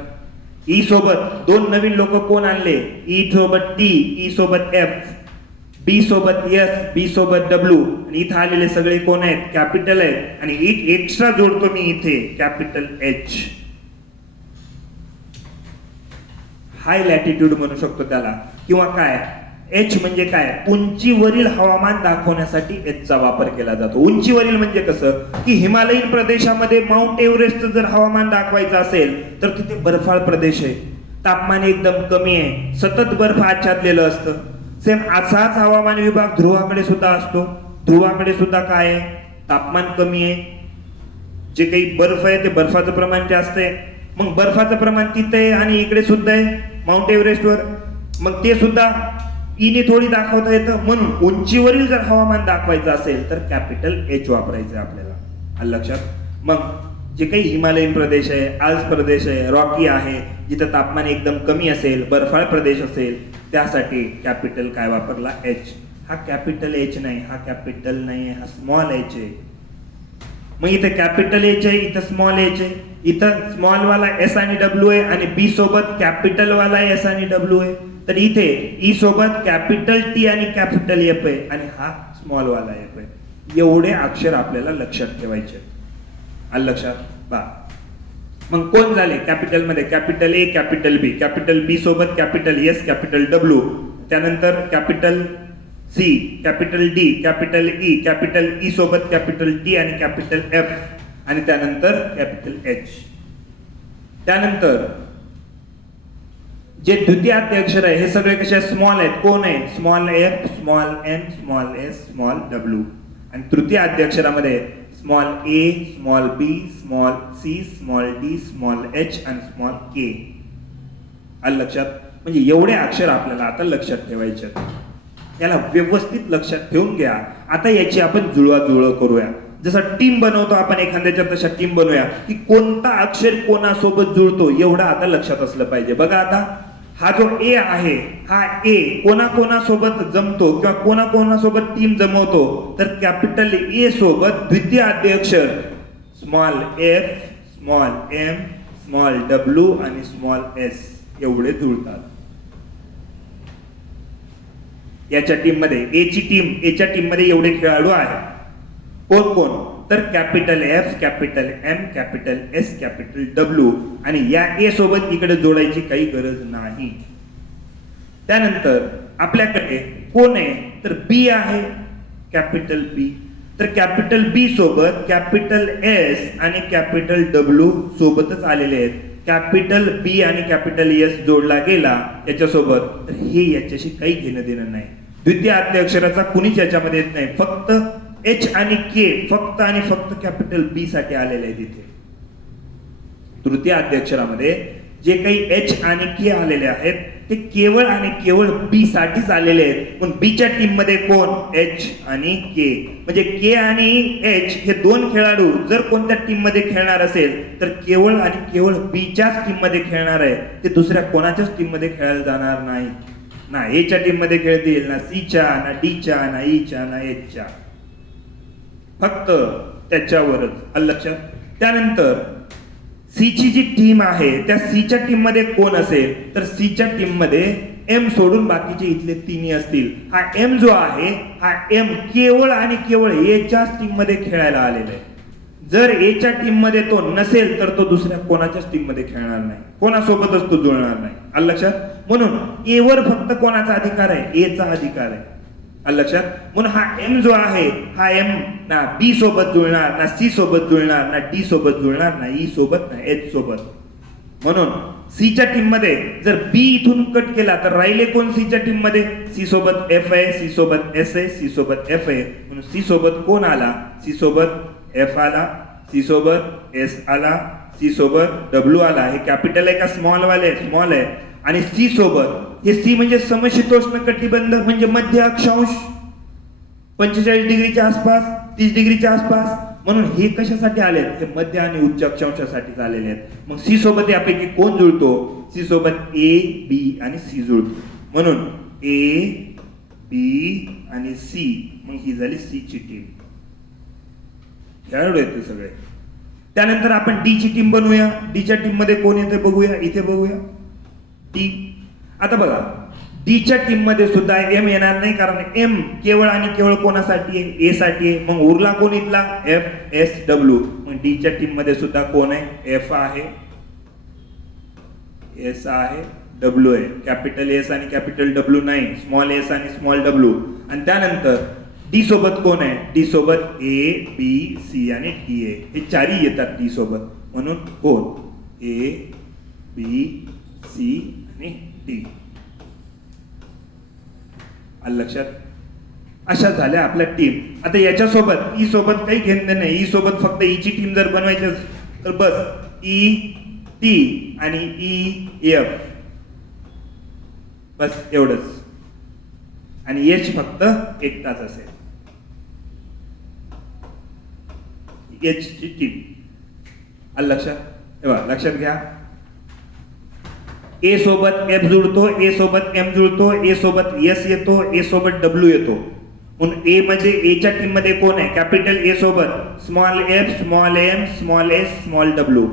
ई सोबत दोन नवीन लोक कोण आणले? ई सोबत टी, ई सोबत एफ, बी सोबत एस, बी सोबत डब्ल्यू. आणि इथे आलेले सगळे कोण आहेत? कॅपिटल आहेत. आणि एक एक्स्ट्रा जोडतो मी इथे, कॅपिटल एच. हाय लॅटिट्यूड म्हणू शकतो त्याला. किंवा काय? एच म्हणजे काय? उंचीवरील हवामान दाखवण्यासाठी एच चा वापर केला जातो. उंचीवरील म्हणजे कसं की हिमालयीन प्रदेशामध्ये माउंट एव्हरेस्ट जर हवामान दाखवायचं असेल तर तिथे बर्फाळ प्रदेश आहे, तापमान एकदम कमी आहे, सतत बर्फ आच्छादलेलं असतं. सेम असाच हवामान विभाग ध्रुवाकडे सुद्धा असतो. ध्रुवाकडे सुद्धा काय आहे? तापमान कमी आहे, जे काही बर्फ आहे ते बर्फाचं प्रमाण जास्त आहे. मग बर्फाचं प्रमाण तिथे आहे आणि इकडे सुद्धा आहे माउंट एव्हरेस्टवर. मग ते सुद्धा ईने थोडी दाखवता येतं. म्हणून उंचीवरील जर हवामान दाखवायचं असेल तर कॅपिटल एच वापरायचं आपल्याला. आलं लक्षात? मग जे काही हिमालयीन प्रदेश आहे, आल्स प्रदेश आहे, रॉकी आहे, जिथं तापमान एकदम कमी असेल, बर्फाळ प्रदेश असेल, त्यासाठी कॅपिटल काय वापरला? एच. हा कॅपिटल एच नाही, हा कॅपिटल नाही आहे, हा स्मॉल एच आहे. मग इथे कॅपिटल एच आहे, इथं स्मॉल एच आहे. इथं स्मॉल वाला एस आणि डब्ल्यू आहे आणि बी सोबत कॅपिटल वाला एस आणि डब्ल्यू आहे. तर इथे ई सोबत कॅपिटल टी आणि कॅपिटल एफ आहे आणि हा स्मॉल वाला एफ आहे. एवढे अक्षर आपल्याला लक्षात ठेवायचे. आलं लक्षात? बा. मग कोण झाले कॅपिटल मध्ये? Capital A, capital B. Capital B सोबत कॅपिटल एस, कॅपिटल डब्ल्यू, त्यानंतर capital C, capital D, capital E, capital E सोबत कॅपिटल टी आणि कॅपिटल एफ, आणि त्यानंतर कॅपिटल एच. त्यानंतर जे द्वितीय आद्य अक्षर आहे हे सगळे कसे स्मॉल आहेत. कोण आहे? Small F, small M, small S, small W. आणि तृतीय आद्य अक्षरामध्ये small A, small B, small C, small D, small H आणि स्मॉल के. आलं लक्षात? म्हणजे एवढे अक्षर आपल्याला आता लक्षात ठेवायचे. याला व्यवस्थित लक्षात ठेवून घ्या. आता याची आपण जुळवाजुळव करूया. जसं टीम बनवतो आपण एखाद्याच्या, तशा टीम बनवूया की कोणता अक्षर कोणासोबत जुळतो एवढं आता लक्षात असलं पाहिजे. बघा आता हा जो ए आहे, हा ए कोणाकोणासोबत जमतो किंवा कोणाकोणासोबत टीम जमवतो? तर कॅपिटल ए सोबत द्वितीय आद्य अक्षर small F, small M, small W आणि स्मॉल एस एवढे जुळतात. याच्या टीम मध्ये एच्या टीम मध्ये एवढे खेळाडू आहेत. कोण कोण? तर capital F, capital M, capital S, capital W. आणि या ए सोबत इकडे जोडायची काही गरज नाही. त्यानंतर आपल्याकडे कोण आहे? तर बी आहे, कॅपिटल बी. तर कॅपिटल बी सोबत कॅपिटल एस आणि कॅपिटल डब्ल्यू सोबतच आलेले आहेत. कॅपिटल बी आणि कॅपिटल एस जोडला गेला याच्यासोबत तर हे याच्याशी काही घेणं देणं नाही. द्वितीय आद्य अक्षराचा कुणीच याच्यामध्ये येत नाही. फक्त एच आणि के फक्त आणि फक्त कॅपिटल बी साठी आलेले आहे. तिथे तृतीय आद्य अक्षरामध्ये जे काही एच आणि के आलेले आहेत ते केवळ आणि केवळ बी साठीच आलेले आहेत. पण बीच्या टीम मध्ये कोण? एच आणि के. म्हणजे के आणि एच हे दोन खेळाडू जर कोणत्या टीम मध्ये खेळणार असेल तर केवळ आणि केवळ बीच्याच टीम मध्ये खेळणार आहे. ते दुसऱ्या कोणाच्याच टीम मध्ये खेळायला जाणार नाही. ना एच्या टीम मध्ये खेळतील, ना सीच्या, ना डीच्या, ना ईच्या, ना एचच्या. फक्त त्याच्यावरच. आलं लक्षात? त्यानंतर सी ची जी टीम आहे त्या सीच्या टीम मध्ये कोण असेल? तर सीच्या टीम मध्ये एम सोडून बाकीचे इथले तिन्ही असतील. हा एम जो आहे हा एम केवळ आणि केवळ एच्याच टीम मध्ये खेळायला आलेला आहे. जर एच्या टीम मध्ये तो नसेल तर तो दुसऱ्या कोणाच्याच टीम मध्ये खेळणार नाही, कोणासोबतच तो जुळणार नाही. आलं लक्षात? म्हणून ए वर फक्त कोणाचा अधिकार आहे? एचा अधिकार आहे. आलं लक्षात? म्हणून हा एम जो आहे हा एम ना बी सोबत जुळणार, ना सी सोबत जुळणार, ना डी सोबत जुळणार, ना ई सोबत, ना एच सोबत. म्हणून सीच्या टीम मध्ये जर बी इथून कट केला तर राहिले कोण सीच्या टीम मध्ये? सी सोबत एफ आहे, सी सोबत एस आहे, सी सोबत एफ आहे. म्हणून सी सोबत कोण आला? सी सोबत एफ आला, सी सोबत एस आला, सी सोबत डब्ल्यू आला. हे कॅपिटल आहे का स्मॉल वाले? स्मॉल आहे. आणि सी सोबत, हे सी म्हणजे समशीतोष्ण कटिबंध म्हणजे मध्य अक्षांश, 45 डिग्रीच्या आसपास, 30 डिग्रीच्या आसपास. म्हणून हे कशासाठी आले? हे मध्य आणि उच्च अक्षांशासाठी आलेले आहेत. मग सी सोबत यापैकी कोण जुळतो? सी सोबत ए, बी आणि सी जुळतो. म्हणून ए, बी आणि सी, मग ही झाली सी ची टीम. खेळाडू आहेत ते सगळे. त्यानंतर आपण डी ची टीम बनवूया. डी च्या टीम मध्ये कोण येते बघूया. इथे बघूया डी. आता बघा डी च्या टीम मध्ये सुद्धा एम येणार नाही, कारण एम केवळ आणि केवळ कोणासाठी आहे? ए साठी आहे. मग उरला कोण इथला? F, S, W. मग डी च्या टीम मध्ये सुद्धा कोण आहे? एफ आहे, एस आहे, डब्ल्यू आहे. कॅपिटल एस आणि कॅपिटल डब्ल्यू नाही, स्मॉल एस आणि स्मॉल डब्ल्यू. आणि त्यानंतर डी सोबत कोण आहे? डी सोबत ए, बी, सी आणि डी आहे. हे चारही येतात डी सोबत. म्हणून कोण? ए, बी, सी आणि डी. आलं लक्षात? अशा झाल्या आपल्या टीम. आता याच्यासोबत ई सोबत काही घेणं नाही. ई सोबत फक्त ई ची टीम जर बनवायची तर बस ई टी आणि ई एफ, बस एवढंच. आणि एच फक्त एकटाच असेल, एच ची टीम. आलं लक्षात? तेव्हा लक्षात घ्या, ए सोबत एफ जुळतो, ए सोबत एम जुळतो, ए सोबत एस येतो, ए सोबत डब्ल्यू येतो. म्हणून ए मध्ये, ए च्या टीम मध्ये कोण आहे? कॅपिटल ए सोबत small F, small M, small S, small W.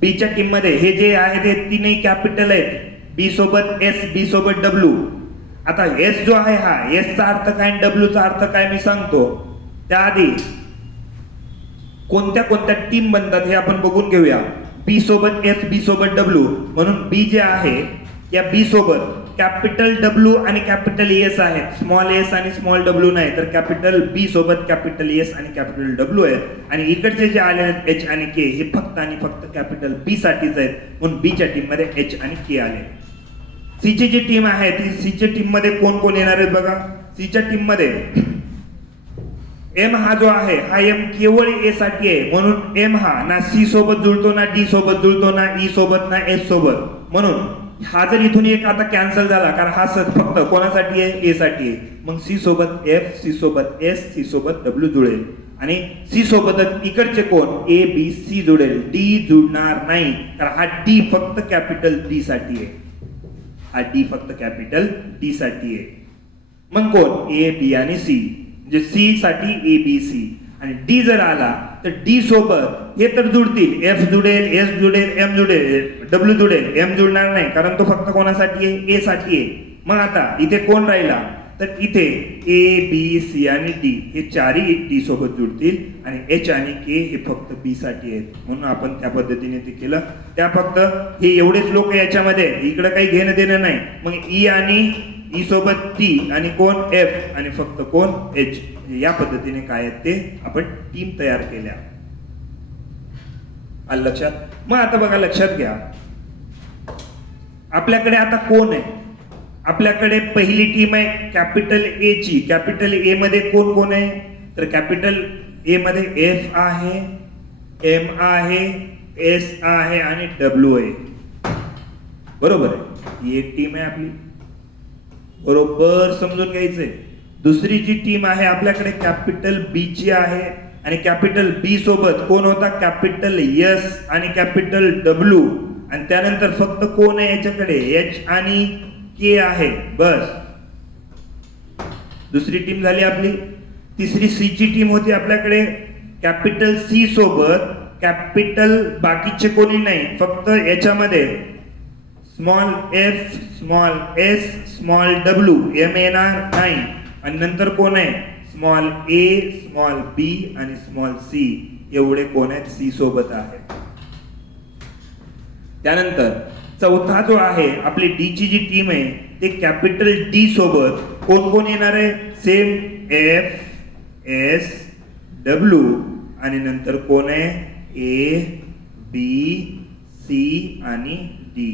B च्या टीम मध्ये हे जे आहे ते तीनही कॅपिटल आहेत. बी सोबत एस, बी सोबत डब्ल्यू. आता एस जो आहे हा, एस चा अर्थ काय आणि डब्ल्यू चा अर्थ काय मी सांगतो. त्याआधी कोणत्या कोणत्या टीम बनतात हे आपण बघून घेऊया. बी सोबत एस, बी सोबत डब्ल्यू. म्हणून बी जे आहे या बी सोबत कॅपिटल डब्ल्यू आणि कॅपिटल एस आहेत, स्मॉल एस आणि स्मॉल डब्ल्यू नाही. तर कॅपिटल बी सोबत कॅपिटल एस आणि कॅपिटल डब्ल्यू आहेत. आणि इकडचे जे आले आहेत एच आणि के, हे फक्त आणि फक्त कॅपिटल बी साठीच आहेत. म्हणून बी च्या टीम मध्ये एच आणि के आले. सी ची जी टीम आहे ती सी च्या टीम मध्ये कोण कोण येणार आहेत बघा. सी च्या टीम मध्ये एम हा जो आहे हा एम केवळ ए साठी आहे. म्हणून एम हा ना सी सोबत जुळतो, ना डी सोबत जुळतो, ना ई सोबत, ना एस सोबत. म्हणून हा जर इथून एक आता कॅन्सल झाला, कारण हा फक्त कोणासाठी आहे? ए साठी आहे. मग सी सोबत एफ, सी सोबत एस, सी सोबत डब्ल्यू जुळेल. आणि सी सोबतच इकडचे कोण? ए, बी, सी जुळेल. डी जुळणार नाही, कारण हा डी फक्त कॅपिटल डी साठी आहे. हा डी फक्त कॅपिटल डी साठी आहे. मग कोण? ए, बी आणि सी. म्हणजे सी साठी ए, बी, सी. आणि डी जर आला तर डी सोबत हे तर जुळतील. एफ जुळेल, एस जुळेल, एम जुळेल, डब्ल्यू जुळेल. एम जुळणार नाही, कारण तो फक्त कोणासाठी आहे? ए साठी आहे. मग आता इथे कोण राहिला? तर इथे ए, बी, सी आणि डी हे चारही डी सोबत जुळतील. आणि एच आणि के हे फक्त बी साठी आहेत. म्हणून आपण त्या पद्धतीने ते केलं. त्या फक्त हे एवढेच लोक याच्यामध्ये, इकडे काही घेणं देणं नाही. मग ई आणि ई सोबत टी आणि कोण? एफ आणि फक्त कोण? एच. या पद्धतीने काय आहेत ते आपण टीम तयार केल्या. आलं लक्षात? मग आता बघा, लक्षात घ्या, आपल्याकडे आता कोण आहे? आपल्याकडे पहिली टीम आहे कॅपिटल ए ची. कॅपिटल ए मध्ये कोण कोण आहे? तर कॅपिटल ए मध्ये एफ आहे, एम आहे, एस आहे आणि डब्ल्यू आहे. बरोबर आहे, ही एक टीम आहे आपली. बरोबर समजून घ्यायचंय. दुसरी जी टीम आहे आपल्याकडे कॅपिटल बी ची आहे. आणि कॅपिटल बी सोबत कोण होता? कॅपिटल एस आणि कॅपिटल डब्ल्यू. आणि त्यानंतर फक्त कोण आहे याच्याकडे? एच आणि के आहे. बस, दुसरी टीम झाली आपली. तिसरी सी ची टीम होती आपल्याकडे कॅपिटल सी सोबत कॅपिटल बाकीचे कोणी नाही, फक्त याच्यामध्ये small F, small S, small W. M येणार नाही. आणि नंतर कोण आहे? स्मॉल ए, स्मॉल बी आणि स्मॉल सी. एवढे कोण आहेत? सी सोबत आहेत. त्यानंतर चौथा जो आहे आपली डी ची जी टीम आहे ते कॅपिटल डी सोबत कोण कोण येणार आहे? सेम एफ, एस, डब्ल्यू आणि नंतर कोण आहे? ए, बी, सी आणि डी.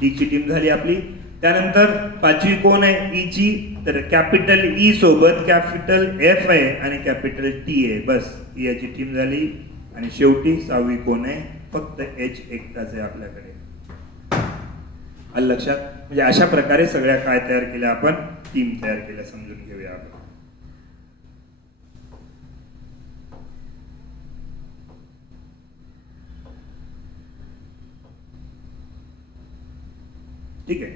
डी ची टीम झाली आपली. त्यानंतर पाचवी कोण आहे? ई ची. तर कॅपिटल ई सोबत कॅपिटल एफ आहे आणि कॅपिटल टी आहे. बस याची टीम झाली. आणि शेवटी सहावी कोण आहे? फक्त एच एकटाच आहे आपल्याकडे. आलं लक्षात? म्हणजे अशा प्रकारे सगळ्या काय तयार केल्या आपण? टीम तयार केल्या. समजून घेऊया आपण. ठीक आहे.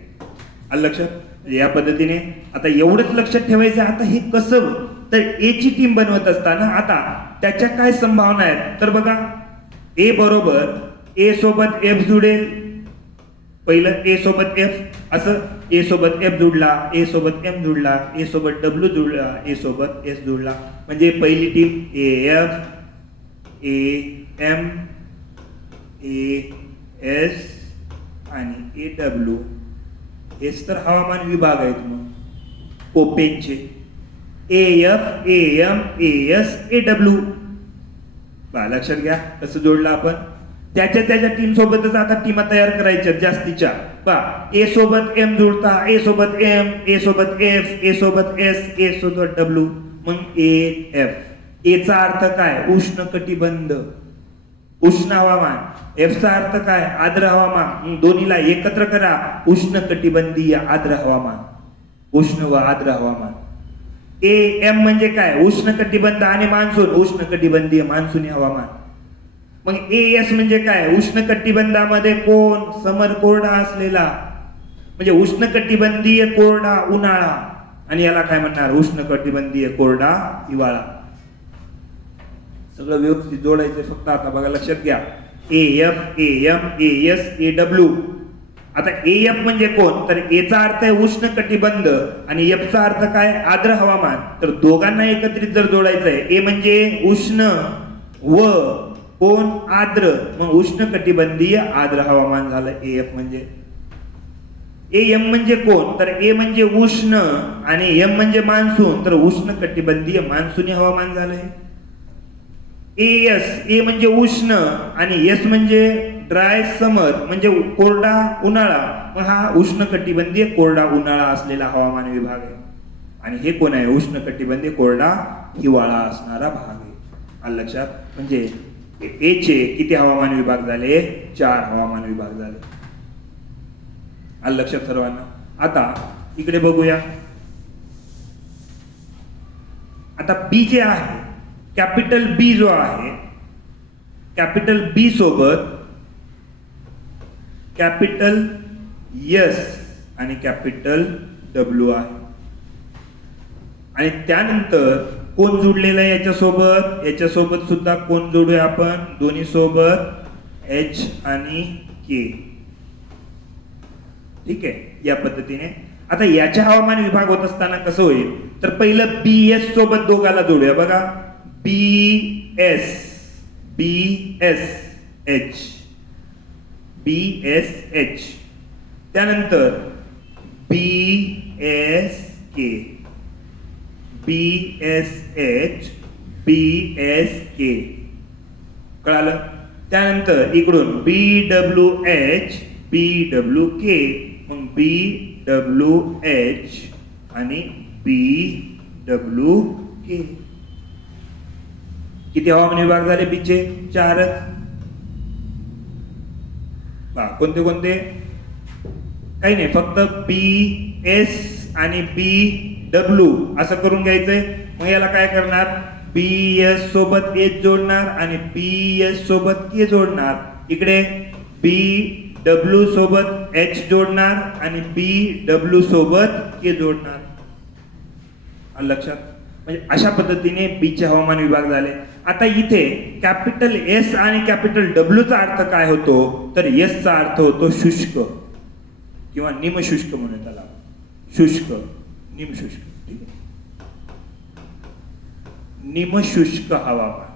आलं लक्षात? या पद्धतीने आता एवढंच लक्षात ठेवायचं. आता हे कसं? तर ए ची टीम बनवत असताना आता त्याच्या काय संभावना आहेत? तर बघा, ए बरोबर ए सोबत एफ जुडेल. पहिलं ए सोबत एफ, असं ए सोबत एफ जुडला, ए सोबत एम जुडला, ए सोबत डब्ल्यू जुडला, ए सोबत एस जुडला. म्हणजे पहिली team A F, A M, A S आणि ए डब्ल्यू. हेच तर हवामान विभाग आहेत मग कोपेनचे. A F, A M, A S, A W. लक्षात घ्या कसं जोडलं आपण. त्याच्या टीम सोबतच आता टीमा तयार करायच्या जास्तीच्या. ए सोबत एम जुळता, ए सोबत एम, ए सोबत एफ, ए सोबत एस, ए सोबत डब्ल्यू. मग ए एफ. ए चा अर्थ काय? उष्ण कटिबंध, उष्ण हवामान. एफ चा अर्थ काय? आर्द्र हवामान. दोन्हीला एकत्र करा, उष्ण कटिबंधीय आर्द्र हवामान. उष्ण व आर्द्र हवामान. ए एम म्हणजे काय? उष्ण कटिबंध आणि मान्सून, उष्ण कटिबंधीय मान्सूनी हवामान. मग ए एस म्हणजे काय? उष्ण कटिबंधामध्ये कोण? समर कोरडा असलेला, म्हणजे उष्ण कटिबंधीय कोरडा उन्हाळा. आणि याला काय म्हणणार? उष्ण कटिबंधीय कोरडा हिवाळा. सगळं व्यवस्थित जोडायचं. फक्त आता बघा लक्षात घ्या. A F, A M, A S, A W. आता ए एफ म्हणजे कोण? तर ए चा अर्थ आहे उष्ण कटिबंध आणि एफ चा अर्थ काय? आर्द्र हवामान. तर दोघांना एकत्रित जर जोडायचं आहे, ए म्हणजे उष्ण व कोण? आर्द्र. मग उष्ण कटिबंधीय आर्द्र हवामान झालं ए एफ म्हणजे. ए एम म्हणजे कोण? तर ए म्हणजे उष्ण आणि एम म्हणजे मान्सून. तर उष्ण कटिबंधीय मान्सूनी हवामान झालंय. एस, ए म्हणजे उष्ण आणि एस म्हणजे ड्राय समर, म्हणजे कोरडा उन्हाळा. मग हा उष्ण कटिबंधीय कोरडा उन्हाळा असलेला हवामान विभाग आहे. आणि हे कोण आहे? उष्ण कटिबंधीय कोरडा हिवाळा असणारा भाग आहे. आलं लक्षात? म्हणजे ए चे किती हवामान विभाग झाले? 4 हवामान विभाग झाले. आलं लक्षात सर्वांना? आता इकडे बघूया. आता बी जे आहे, कॅपिटल बी जो आहे, कॅपिटल बी सोबत कॅपिटल एस आणि कॅपिटल डब्ल्यू आहे. आणि त्यानंतर कोण जोडलेलं आहे याच्यासोबत? याच्यासोबत सुद्धा कोण जोडूया आपण? दोन्ही सोबत एच आणि के. ठीक आहे. या पद्धतीने आता याच्या हवामान विभाग होत असताना कसं होईल? तर पहिलं बी एस सोबत दोघाला जोडूया. बघा, बी एस, बी एस एच, बी एस एच. त्यानंतर बी एस के, बी एस एच, बी एस के. कळालं? त्यानंतर इकडून बी डब्ल्यू एच, बी डब्ल्यू के. मग बी डब्ल्यू एच आणि बी डब्ल्यू के. किती हवामान विभाग झाले बीचे? 4च. कोणते कोणते? काही नाही, फक्त बी एस आणि बी डब्ल्यू असं करून घ्यायचंय. मग याला काय करणार? बी एस सोबत एच जोडणार आणि बी एस सोबत के जोडणार. इकडे बी डब्ल्यू सोबत एच जोडणार आणि बी डब्ल्यू सोबत के जोडणार. लक्षात? म्हणजे अशा पद्धतीने बी चे हवामान विभाग झाले. आता इथे कॅपिटल एस आणि कॅपिटल डब्ल्यू चा अर्थ काय होतो? तर एस चा अर्थ होतो शुष्क किंवा निमशुष्क म्हणून त्याला. शुष्क, निमशुष्क. ठीक आहे. निमशुष्क हवामान.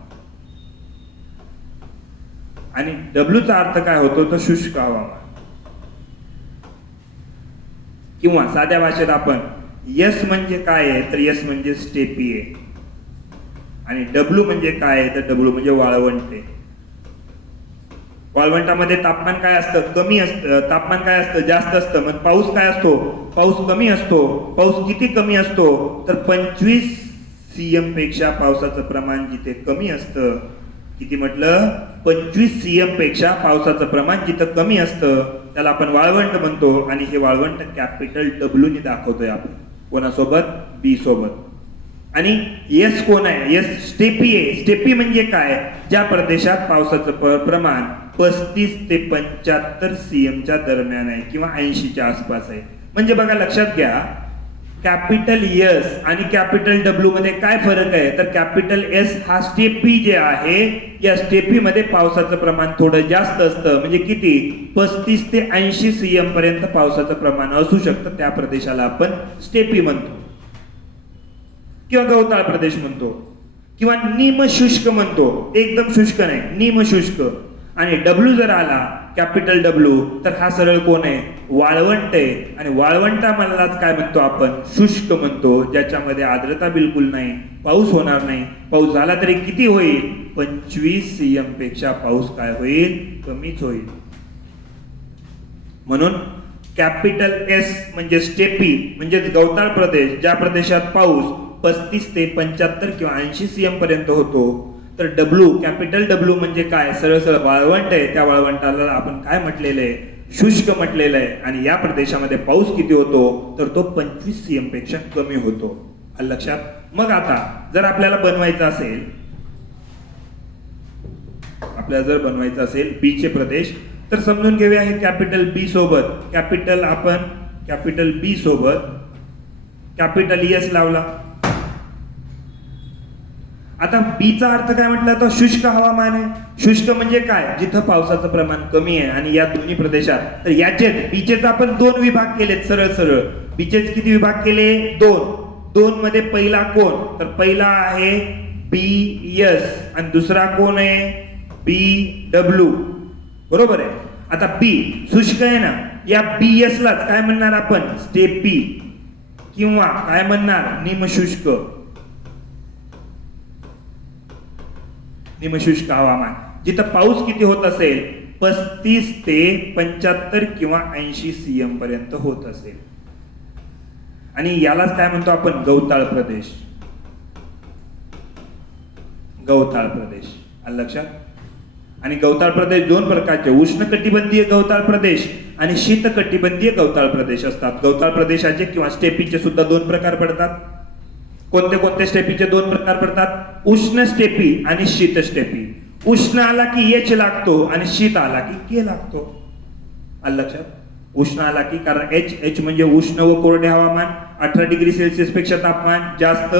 आणि डब्ल्यू चा अर्थ काय होतो? तर शुष्क हवामान. किंवा साध्या भाषेत आपण यस म्हणजे काय आहे? तर यस म्हणजे स्टेपी आहे. आणि डब्ल्यू म्हणजे काय आहे तर डब्ल्यू म्हणजे वाळवंट आहे. वाळवंटामध्ये तापमान काय असतं, कमी असतं. तापमान काय असतं, जास्त असतं. मग पाऊस काय असतो, पाऊस कमी असतो. पाऊस किती कमी असतो तर 25 CM पेक्षा पावसाचं प्रमाण जिथे कमी असतं, किती म्हटलं, 25 CM पेक्षा पावसाचं प्रमाण जिथं कमी असतं त्याला आपण वाळवंट म्हणतो. आणि हे वाळवंट कॅपिटल डब्ल्यू ने दाखवतोय आपण. कोणासोबत, बी सोबत. आणि एस कोण आहे, एस स्टेपी आहे. स्टेपी म्हणजे काय, ज्या प्रदेशात पावसाचं प्रमाण 35 ते 75 CM च्या दरम्यान आहे किंवा 80 च्या आसपास आहे. म्हणजे बघा लक्षात घ्या, कॅपिटल एस आणि कॅपिटल डब्ल्यू मध्ये काय फरक आहे तर कॅपिटल एस हा स्टेपी जे आहे, या स्टेपी मध्ये पावसाचं प्रमाण थोडं जास्त असतं. म्हणजे किती, 35 ते 80 CM पर्यंत पावसाचं प्रमाण असू शकतं. त्या प्रदेशाला आपण स्टेपी म्हणतो किंवा गवताळ प्रदेश म्हणतो किंवा निमशुष्क म्हणतो. एकदम शुष्क नाही, निमशुष्क. आणि डब्ल्यू जर आला, कॅपिटल डब्ल्यू, तर हा सरळ कोण आहे, वाळवंट आहे. आणि वाळवंटामधलाच काय म्हणतो आपण, शुष्क म्हणतो, ज्याच्यामध्ये आर्द्रता बिलकुल नाही, पाऊस होणार नाही. पाऊस झाला तरी किती होईल, 25 CM पेक्षा पाऊस काय होईल, कमीच होईल. म्हणून कॅपिटल एस म्हणजे स्टेपी म्हणजेच गवताळ प्रदेश, ज्या प्रदेशात पाऊस 35 ते 75 किंवा 80 CM पर्यंत होतो. तर डब्ल्यू, कॅपिटल डब्ल्यू म्हणजे काय, सरळ सरळ वाळवंट आहे. त्या वाळवंटाला आपण काय म्हटलेलं आहे, शुष्क म्हटलेलं आहे. आणि या प्रदेशामध्ये पाऊस किती होतो तर तो 25 CM पेक्षा कमी होतो. आलं लक्षात. मग आता जर आपल्याला बनवायचं असेल बी चे प्रदेश, तर समजून घेऊया हे कॅपिटल बी सोबत, कॅपिटल बी सोबत कॅपिटल एस लावला. आता बीचा अर्थ काय म्हटलं, तर शुष्क हवामान आहे. शुष्क म्हणजे काय, जिथं पावसाचं प्रमाण कमी आहे. आणि या दोन्ही प्रदेशात, तर याचे बीचेच आपण 2 विभाग केलेत. सरळ सरळ बीचेच किती विभाग केले, 2 मध्ये पहिला कोण, तर पहिला आहे बी एस आणि दुसरा कोण आहे, बी डब्ल्यू. बरोबर आहे. आता बी शुष्क आहे ना, या बी एस लाच काय म्हणणार आपण, स्टेपी किंवा काय म्हणणार, निमशुष्क. निमशुष्क हवामान, जिथं पाऊस किती होत असेल, 35 ते 75 किंवा 80 CM पर्यंत होत असेल. आणि यालाच काय म्हणतो आपण, गवताळ प्रदेश. गवताळ प्रदेश आलं लक्षात. आणि गवताळ प्रदेश 2 प्रकारचे, उष्णकटिबंधीय गवताळ प्रदेश आणि शीतकटिबंधीय गवताळ प्रदेश असतात. गवताळ प्रदेशाचे किंवा स्टेपीचे सुद्धा 2 प्रकार पडतात. कोणते कोणते स्टेपीचे 2 प्रकार पडतात, उष्ण स्टेपी आणि शीत स्टेपी. उष्ण आला की एच लागतो आणि शीत आला की के लागतो. आलं लक्षात. उष्ण आला की, कारण एच म्हणजे उष्ण व कोरडे हवामान, 18 डिग्री सेल्सिअस पेक्षा तापमान जास्त.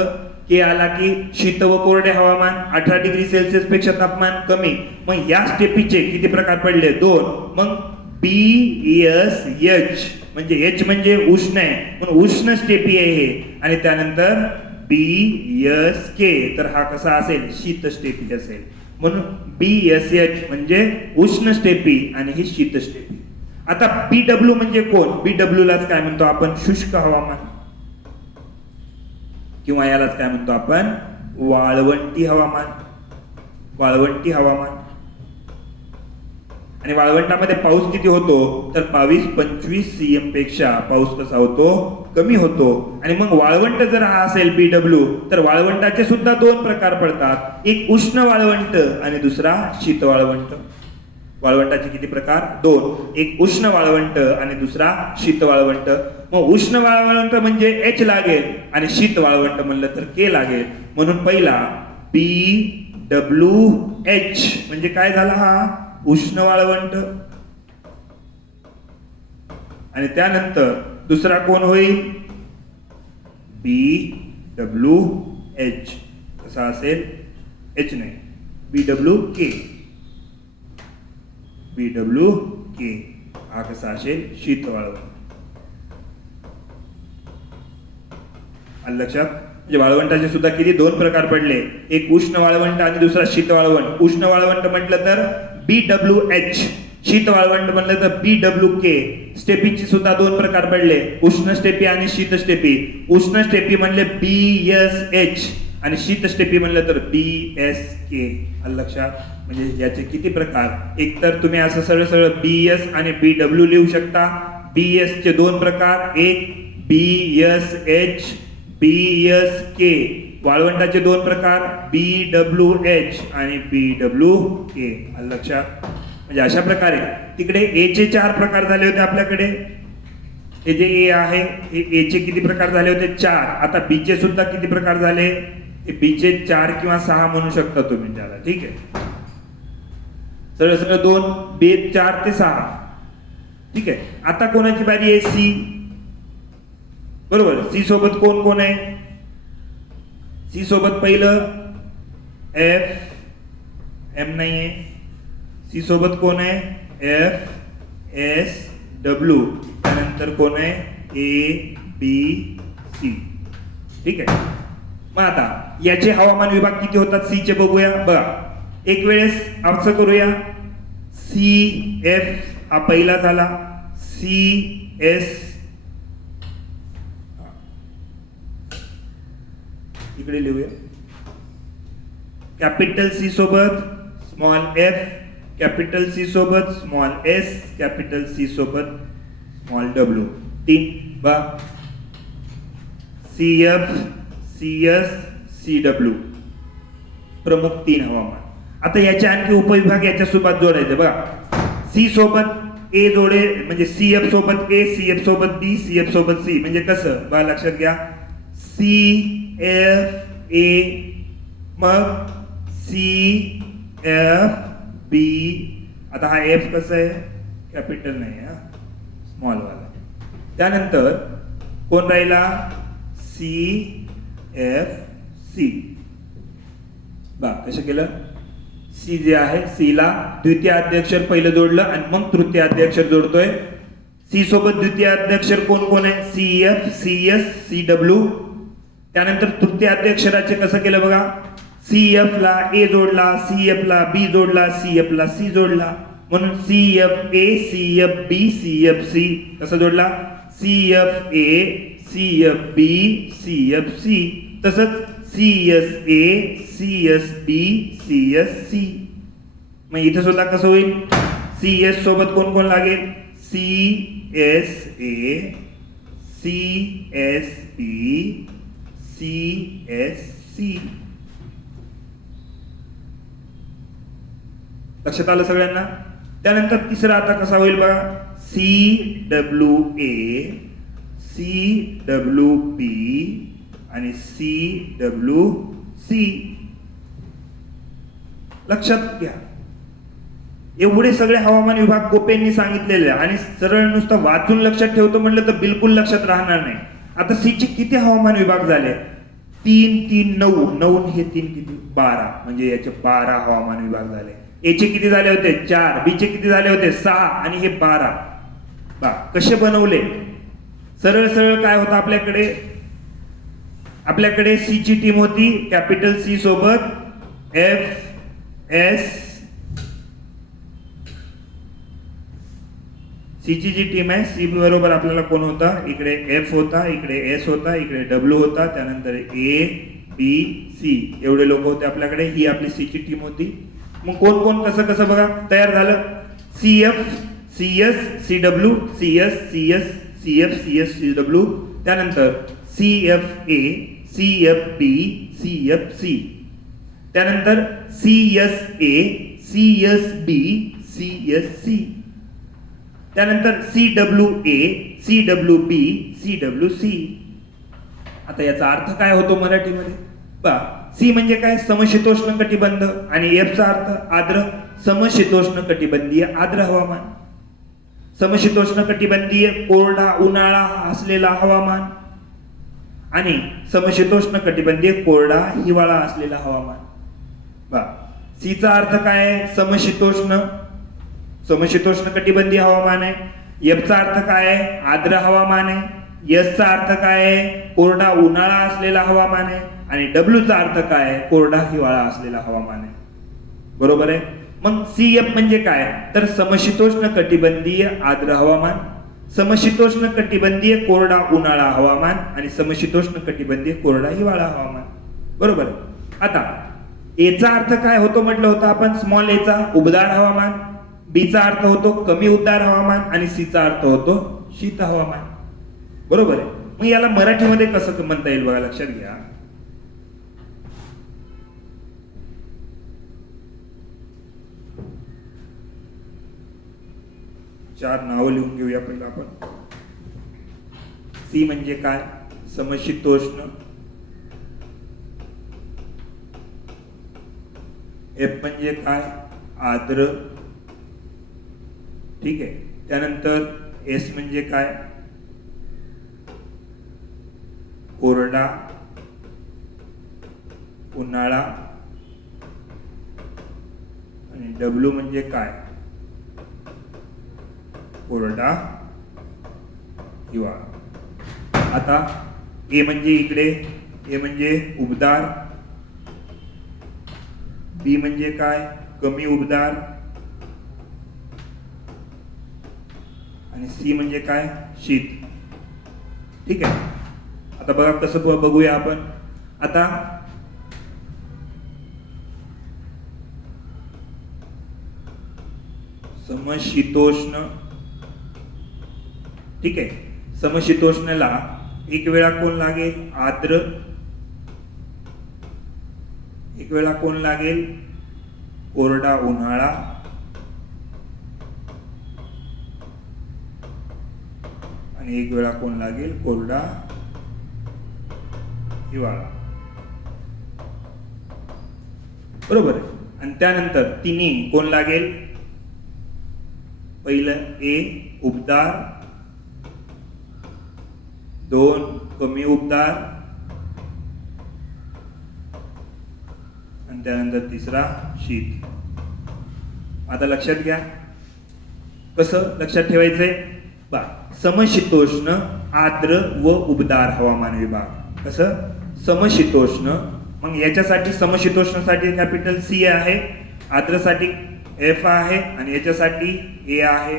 के आला की शीत व कोरडे हवामान, 18 डिग्री सेल्सिअस पेक्षा तापमान कमी. मग या स्टेपीचे किती प्रकार पडले, 2. मग बी एस एच म्हणजे एच म्हणजे उष्ण आहे म्हणून उष्ण स्टेपी आहे हे. आणि त्यानंतर बी एस के, तर हा कसा असेल, शीत स्टेपी असेल. म्हणून बी एस एच म्हणजे उष्ण स्टेपी आणि ही शीत स्टेपी. आता बी डब्ल्यू म्हणजे कोण, बी डब्ल्यू लाच काय म्हणतो आपण, शुष्क हवामान किंवा यालाच काय म्हणतो आपण, वाळवंटी हवामान. वाळवंटी हवामान. आणि वाळवंटामध्ये पाऊस किती होतो तर 22-25 CM पेक्षा पाऊस कसा होतो, कमी होतो. आणि मग वाळवंट जर हा असेल बी डब्ल्यू, तर वाळवंटाचे सुद्धा 2 प्रकार पडतात. एक उष्ण वाळवंट आणि दुसरा शीत वाळवंट. वाळवंटाचे किती प्रकार, 2. एक उष्ण वाळवंट आणि दुसरा शीत वाळवंट. मग उष्ण वाळवंट म्हणजे एच लागेल आणि शीत वाळवंट म्हणलं तर के लागेल. म्हणून पहिला बी डब्ल्यू एच म्हणजे काय झाला, हा उष्ण वाळवंट. आणि त्यानंतर दुसरा कोण होईल, बी डब्ल्यू एच. कसा असेल, एच नाही, बी डब्ल्यू के. बी डब्ल्यू के हा कसा असेल, शीत वाळवंट. आलं लक्षात. म्हणजे वाळवंटाचे सुद्धा किती 2 प्रकार पडले, एक उष्ण वाळवंट आणि दुसरा शीत वाळवंट. उष्ण वाळवंट म्हटलं तर बी डब्ल्यू एच, शीत वाळवंट म्हणलं तर बी डब्ल्यू के. स्टेपीचे सुद्धा 2 प्रकार पडले, उष्ण स्टेपी आणि शीत स्टेपी. उष्ण स्टेपी म्हणले बी एस एच आणि शीतस्टेपी म्हणलं तर BSK. आलं लक्षात? म्हणजे याचे किती प्रकार? एक तर तुम्ही असं सरळ सरळ BS आणि BW लिहू शकता. BS चे दोन प्रकार, एक BSH, BSK. वाळवंटाचे दोन प्रकार, BWH आणि BWK. आलं लक्षात? म्हणजे अशा प्रकारे तिकडे A चे 4 प्रकार झाले होते आपल्याकडे. हे जे A आहे हे A चे किती प्रकार झाले होते? 4. आता B चे सुद्धा किती प्रकार झाले? हे B चे 4 किंवा 6 म्हणू शकता तुम्ही त्याला. ठीक आहे, सरळ सरळ 2 B 4 ते 6. ठीक आहे, आता कोणाची बारी आहे? C. बरोबर, C सोबत कोण कोण आहे? C सोबत पहिलं F, M नाही आहे. C सोबत कोण आहे? F, S, W. त्यानंतर कोण आहे? A, B, C. ठीक आहे, मग आता याचे हवामान विभाग किती होतात C चे बघूया. बघा, एक वेळेस असं करूया. C, F हा पहिला झाला. C, S इकडे लिहूया. कॅपिटल C सोबत स्मॉल f, कॅपिटल C सोबत स्मॉल s, कॅपिटल C सोबत स्मॉल w. 3 बा CF, CS, CW प्रमुख 3 हवामान. आता याचे आणखी उपविभाग याच्या सोबत जोडायचे. बघा, C सोबत A जोडे म्हणजे CF सोबत A, CF सोबत B, CF सोबत C. म्हणजे कसं? बघा लक्षात घ्या. CF A, मग CF B. आता हा F कसं आहे? कॅपिटल नाही हा, स्मॉल वाला. त्यानंतर कोण राहिला? CF C. बा कसं केलं? C जे आहे C ला द्वितीय अध्यक्षर पहिलं जोडलं आणि मग तृतीय अध्यक्षर जोडतोय. C सोबत द्वितीय अध्यक्षर कोण कोण आहे? CF, CS, CW. त्यानंतर तृतीय अध्यक्षराचे कसं केलं बघा. CF ला A जोडला, CF ला B जोडला, CF ला C जोडला. म्हणून CF A, CF B, CF C. कसं जोडला? CF A, CF B, CF C. तसंच CS A, CS B, CS C. मग इथे सुद्धा कसं होईल? CS सोबत कोण कोण लागेल? CS A, CS B, CS C. लक्षात आलं सगळ्यांना? त्यानंतर तिसरा आता कसा होईल बघा. CWA, CWB आणि CWC. लक्षात घ्या, एवढे सगळे हवामान विभाग गोपेंनी सांगितलेले आणि सरळ नुसतं वाचून लक्षात ठेवतो म्हटलं तर बिलकुल लक्षात राहणार नाही. आता C चे किती हवामान विभाग झाले? 3 3 9 9 हे 3 किती? 12. म्हणजे याचे 12 हवामान विभाग झाले. A चे किती झाले होते? 4. B चे किती झाले होते? 6. आणि हे 12. बा कसे बनवले? सरळ सरळ काय होतं आपल्याकडे? आपल्याकडे C ची टीम होती कॅपिटल C सोबत F, S. C ची जी टीम आहे C बरोबर आपल्याला कोण होता? इकडे F होता, इकडे S होता, इकडे W होता, त्यानंतर A, B, C. एवढे लोक होते आपल्याकडे. ही आपली C ची टीम होती. मग कोण कोण कसं कसं बघा तयार झालं. CF, CS, CW, CS, CS, CF, CS, CW. त्यानंतर CFA, CFB, CFC. त्यानंतर CSA, CSB, CSC. त्यानंतर CWA, CWB, CWC. आता याचा अर्थ काय होतो मराठीमध्ये? बा C म्हणजे काय? समशीतोष्ण कटिबंध. आणि F चा अर्थ आर्द्र. समशीतोष्ण कटिबंधीय आर्द्र हवामान. समशीतोष्ण कटिबंधीय कोरडा उन्हाळा असलेला हवामान आणि समशीतोष्ण कटिबंधीय कोरडा हिवाळा असलेला हवामान. बा C चा अर्थ काय आहे? समशीतोष्ण, समशीतोष्ण कटिबंधीय हवामान आहे. F चा अर्थ काय आहे? आर्द्र हवामान आहे. S चा अर्थ काय आहे? कोरडा उन्हाळा असलेला हवामान आहे. आणि W चा अर्थ काय आहे? कोरडा हिवाळा असलेला हवामान आहे. बरोबर आहे. मग CF म्हणजे काय? तर समशीतोष्ण कटिबंधीय आर्द्र हवामान, समशीतोष्ण कटिबंधीय कोरडा उन्हाळा हवामान आणि समशीतोष्ण कटिबंधीय कोरडा हिवाळा हवामान. बरोबर आहे. आता एचा अर्थ काय होतो म्हटलं होतं आपण, स्मॉल एचा उबदार हवामान, बीचा अर्थ होतो कमी उबदार हवामान आणि सीचा अर्थ होतो शीत हवामान. बरोबर आहे. मग याला मराठीमध्ये कसं म्हणता येईल बघा, लक्षात घ्या. चार नावं लिहून घेऊया पहिलं आपण. सी म्हणजे काय, समशीतोष्ण. एफ म्हणजे काय, आर्द्र. ठीक आहे. त्यानंतर एस म्हणजे काय, कोरडा उन्हाळा. आणि डब्ल्यू म्हणजे काय, कोरडा हिवाळा. आता ए म्हणजे इकडे, ए म्हणजे उबदार, बी म्हणजे काय, कमी उबदार, आणि सी म्हणजे काय, शीत. ठीक आहे. आता बघा कसं बघूया आपण. आता समशीतोष्ण. ठीक आहे. समशीतोष्णला एक वेळा कोण लागेल, आर्द्र. एक वेळा कोण लागेल, कोरडा उन्हाळा. आणि एक वेळा कोण लागेल, कोरडा हिवाळा. बरोबर आहे. आणि त्यानंतर तिन्ही कोण लागेल, पहिलं ए उबदार, दोन कमी उबदार, आणि त्यानंतर तिसरा शीत. आता लक्षात घ्या कसं लक्षात ठेवायचंय बा. समशीतोष्ण, आर्द्र व उबदार हवामान विभाग. कसं समशीतोष्ण. मग याच्यासाठी समशीतोष्णसाठी कॅपिटल सी आहे, आर्द्रसाठी एफ आहे, आणि याच्यासाठी ए आहे,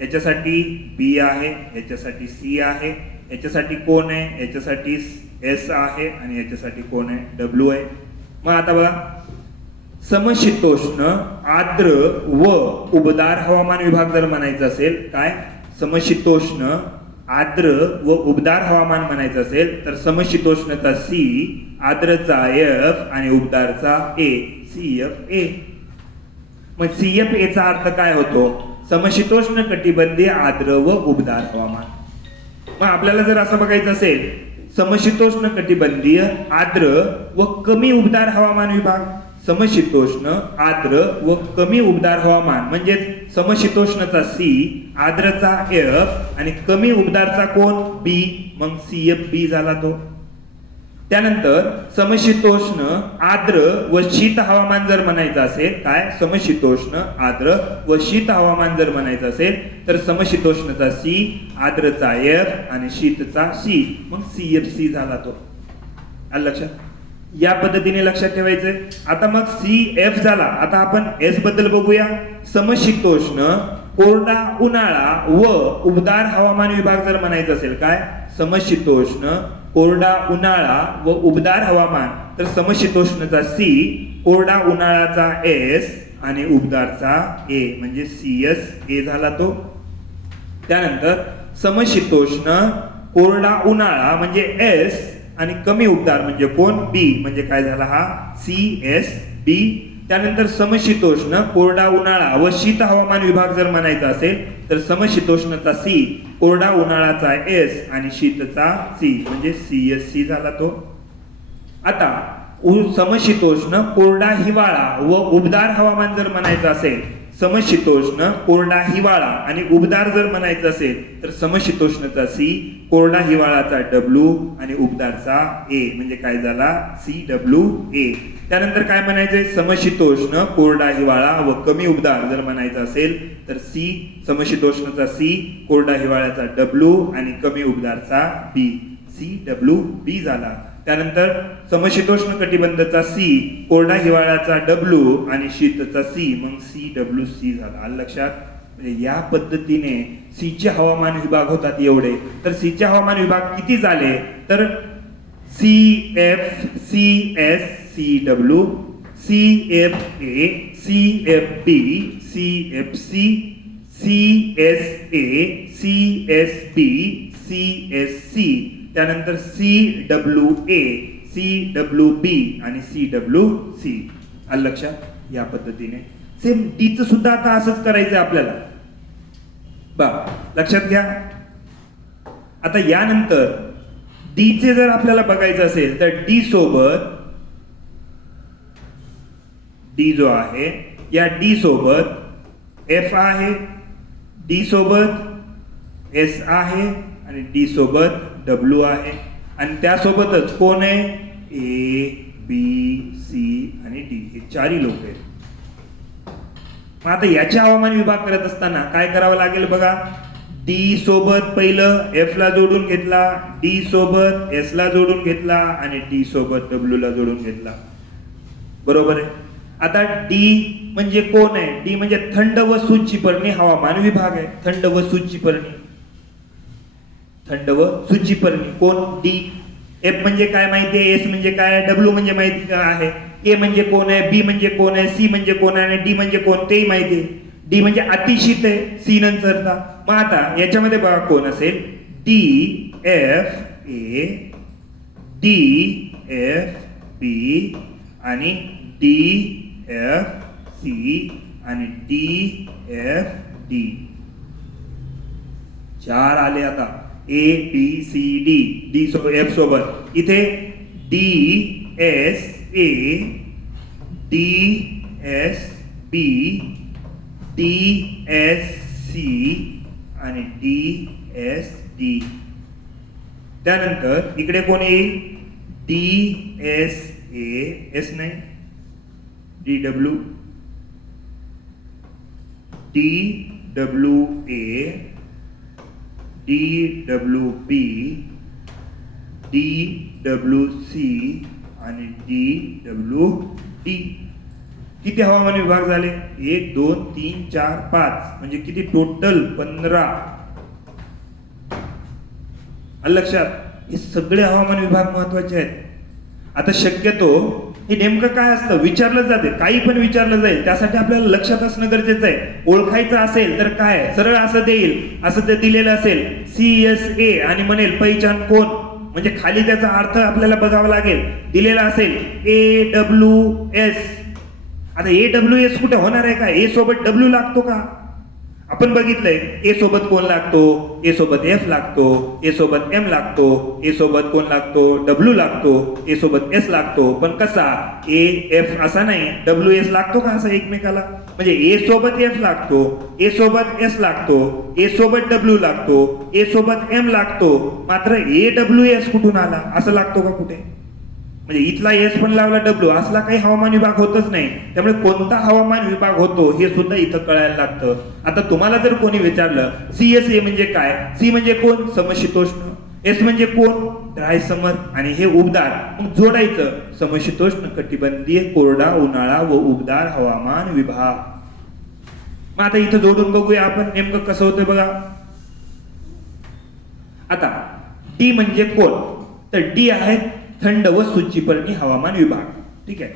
याच्यासाठी बी आहे, याच्यासाठी सी आहे, याच्यासाठी कोण आहे, याच्यासाठी एस आहे, आणि याच्यासाठी कोण आहे, डब्ल्यू आहे. मग आता बघा, समशीतोष्ण, आर्द्र व उबदार हवामान विभाग जर म्हणायचं असेल, काय समशीतोष्ण, आर्द्र व उबदार हवामान म्हणायचं असेल तर समशीतोष्णचा सी, आर्द्रचा एफ आणि उबदारचा ए, सी एफ ए. मग सी एफ ए चा अर्थ काय होतो, समशीतोष्ण कटिबंधीय आर्द्र व उबदार हवामान. मग आपल्याला जर असं बघायचं असेल, समशीतोष्ण कटिबंधीय आर्द्र व कमी उबदार हवामान विभाग. समशीतोष्ण, आर्द्र व कमी उबदार हवामान म्हणजे समशीतोष्णचा सी, आर्द्रचा एफ आणि कमी उबदारचा कोण, बी. मग सी एफ बी झाला तो. त्यानंतर समशीतोष्ण, आर्द्र व शीत हवामान जर म्हणायचं असेल, काय समशीतोष्ण, आर्द्र व शीत हवामान जर म्हणायचं असेल तर समशीतोष्णचा सी, आर्द्रचा एफ आणि शीतचा सी. मग सी एफ सी झाला तो. आलं लक्षात. या पद्धतीने लक्षात ठेवायचंय. आता मग सी एफ झाला. आता आपण एस बद्दल बघूया. समशीतोष्ण, कोरडा उन्हाळा व उबदार हवामान विभाग जर म्हणायचं असेल, काय समशीतोष्ण, कोरडा उन्हाळा व उबदार हवामान तर समशीतोष्णचा सी, कोरडा उन्हाळाचा एस आणि उबदारचा ए म्हणजे सी एस ए झाला तो. त्यानंतर समशीतोष्ण, कोरडा उन्हाळा म्हणजे एस आणि कमी उबदार म्हणजे कोण, बी म्हणजे काय झाला हा सी एस बी. त्यानंतर समशीतोष्ण, कोरडा उन्हाळा व शीत हवामान विभाग जर म्हणायचा असेल तर समशीतोष्णचा सी, कोरडा उन्हाळाचा एस आणि शीतचा सी म्हणजे सी एस सी झाला तो. आता समशीतोष्ण, कोरडा हिवाळा व उबदार हवामान जर म्हणायचं असेल, समशीतोष्ण, कोरडा हिवाळा आणि उबदार जर म्हणायचं असेल तर समशीतोष्णचा सी, कोरडा हिवाळाचा डब्ल्यू आणि उबदारचा ए म्हणजे काय झाला सी डब्ल्यू ए. त्यानंतर काय म्हणायचंय, समशीतोष्ण, कोरडा हिवाळा व कमी उबदार जर म्हणायचं असेल तर सी, समशीतोष्णचा सी, कोरडा हिवाळ्याचा डब्ल्यू आणि कमी उबदारचा बी, सी डब्ल्यू बी झाला. त्यानंतर समशीतोष्ण कटिबंधचा सी, कोरडा हिवाळ्याचा डब्ल्यू आणि शीतचा सी मग सी डब्ल्यू सी झाला. आलं लक्षात. म्हणजे या पद्धतीने सी चे हवामान विभाग होतात एवढे. तर सी चे हवामान विभाग किती झाले तर CF CS CW CFA CFB CFC CSA CSB CSC त्यानंतर CWA CWB आणि CWC. आलं लक्षात? या पद्धतीने सेम डीचं सुद्धा आता असंच करायचं आपल्याला. लक्षात घ्या. आता यानंतर डी चे जर आपल्याला बघायचं असेल तर डी सोबत डी जो आहे या डी सोबत एफ आहे, डी सोबत एस आहे आणि डी सोबत डब्ल्यू आहे आणि त्यासोबतच कोण आहे ए बी सी आणि डी हे चारही लोक आहेत. मग आता याचे हवामान विभाग करत असताना काय करावं लागेल बघा. डी सोबत पहिलं एफ ला जोडून घेतला, डी सोबत एस ला जोडून घेतला आणि डी सोबत डब्ल्यू ला जोडून घेतला. बरोबर आहे. आता डी म्हणजे कोण आहे? डी म्हणजे थंड व सूचीपर्णी हवामान विभाग आहे. थंड व सूचीपर्णी, थंड व सूचीपर्णी कोण? डी. एफ म्हणजे काय माहिती आहे, एस म्हणजे काय, डब्ल्यू म्हणजे माहिती काय आहे, ए म्हणजे कोण आहे, बी म्हणजे कोण आहे, सी म्हणजे कोण आहे आणि डी म्हणजे कोण तेही माहिती आहे. डी म्हणजे अतिशीत आहे, सी नंतरचा. मग आता याच्यामध्ये बघा कोण असेल, D F A, D F B आणि डी एफ सी आणि डी एफ डी. चार आले. आता A B C D, D सोबत एफ सोबत इथे D S A, D S B, D S C आणि डी एस डी. त्यानंतर इकडे कोण येईल, डी एस ए, एस नाही, D W, D W A, D W B, D W C आणि डी डब्ल्यू डी. किती हवामान विभाग झाले? 1 2 3 4 5 म्हणजे किती टोटल 15. लक्षात. हे सगळे हवामान विभाग महत्वाचे आहेत. आता शक्यतो हे नेमकं काय असतं विचारलं जाते, काही पण विचारलं जाईल, त्यासाठी आपल्याला लक्षात असणं गरजेचं आहे. ओळखायचं असेल तर काय सरळ असं देईल, असं ते दिलेलं असेल CSA आणि म्हणेल पहिचान कोण, म्हणजे खाली त्याचा अर्थ आपल्याला बघावा लागेल. दिलेला असेल AWS. आता AWS कुठे होणार आहे का? ए सोबत डब्ल्यू लागतो का? आपण बघितलंय ए सोबत कोण लागतो, ए सोबत एफ लागतो, ए सोबत एम लागतो, ए सोबत कोण लागतो, डब्ल्यू लागतो, ए सोबत एस लागतो. पण कसा ए एफ असा नाही, डब्ल्यू एस लागतो का असं एकमेकाला? म्हणजे ए सोबत एफ लागतो, ए सोबत एस लागतो, ए सोबत डब्ल्यू लागतो, ए सोबत एम लागतो. मात्र AWS कुठून आला असं लागतो का कुठे? म्हणजे इथला एस पण लावला डब्ल्यू, असला काही हवामान विभाग होतच नाही. त्यामुळे कोणता हवामान विभाग होतो हे सुद्धा इथं कळायला लागतं. आता तुम्हाला जर कोणी विचारलं CSA म्हणजे काय, सी म्हणजे कोण, समशीतोष्ण, एस म्हणजे कोण, ड्राय समर आणि हे उबदार, मग जोडायचं समशीतोष्ण कटिबंधीय कोरडा उन्हाळा व उबदार हवामान विभाग. मग आता इथं जोडून बघूया आपण नेमकं कसं होतं बघा. आता डी म्हणजे कोण, तर डी आहे थंड व सूचीपर्णी हवामान विभाग. ठीक आहे.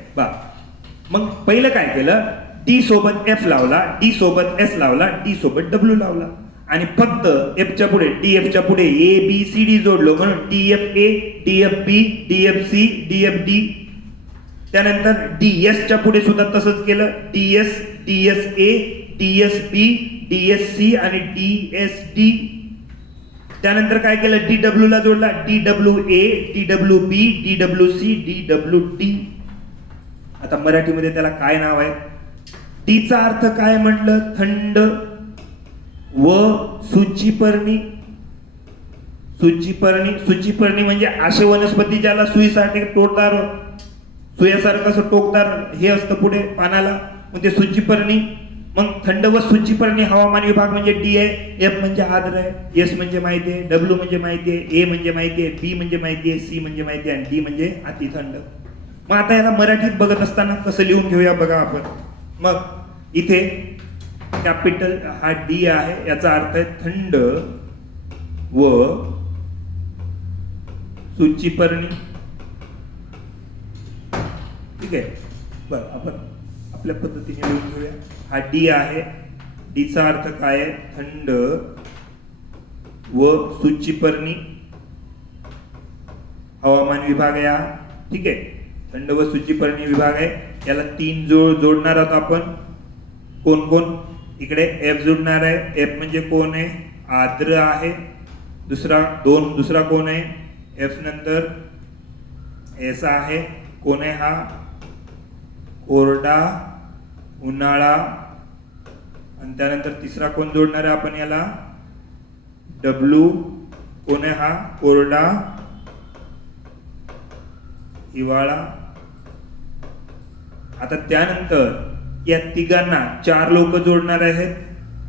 मग पहिलं काय केलं, डी सोबत एफ लावला, डी सोबत एस लावला, डी सोबत डब्ल्यू लावला आणि फक्त एफच्या पुढे, डी एफच्या पुढे ABCD जोडलो म्हणून DFA, DFB, DFC, DFD. त्यानंतर DS च्या पुढे सुद्धा तसंच केलं, DS, DSA, DSB, DSC आणि DSD. त्यानंतर काय केलं, DW ला जोडला, DWA, DWB, DWC, DWD. आता मराठीमध्ये त्याला काय नाव आहे? डीचा अर्थ काय म्हटलं, थंड व सूचीपर्णी. सूचीपर्णी म्हणजे असे वनस्पती ज्याला सुईसाठी टोकदार, सुयासारखं असं टोकदार हे असतं पुढे पानाला, मग ते सूचीपर्णी. मग थंड व सूचीपर्णी हवामान विभाग म्हणजे डी आहे, एफ म्हणजे आर्द्र आहे, एस म्हणजे माहिती आहे, डब्ल्यू म्हणजे माहिती आहे, ए म्हणजे माहिती आहे, बी म्हणजे माहिती आहे, सी म्हणजे माहिती आहे आणि डी म्हणजे अति थंड. मग आता याला मराठीत बघत असताना कसं लिहून घेऊया बघा आपण. मग इथे कॅपिटल हा डी आहे, याचा अर्थ आहे थंड व सूचीपर्णी. ठीक आहे. बरं, आपण आपल्या पद्धतीने लिहून घेऊया. हा डी आहे. डीचा अर्थ काय आहे? थंड व सूचिपर्णी हवामान विभाग आहे. ठीक आहे, थंड व सूचिपर्णी विभाग आहे. याला 3 जोडणार आहोत आपण. कोण कोण? इकडे एफ जोडणार आहे. एफ म्हणजे कोण आहे? आर्द्र आहे. दुसरा कोण आहे? एफ नंतर एस आहे. कोण आहे हा? कोरडा उन्हाळा. आणि त्यानंतर तिसरा कोण जोडणार आहे आपण याला? डब्ल्यू. कोण आहे हा? कोरडा हिवाळा. आता त्यानंतर या तिघांना 4 लोक जोडणार आहेत.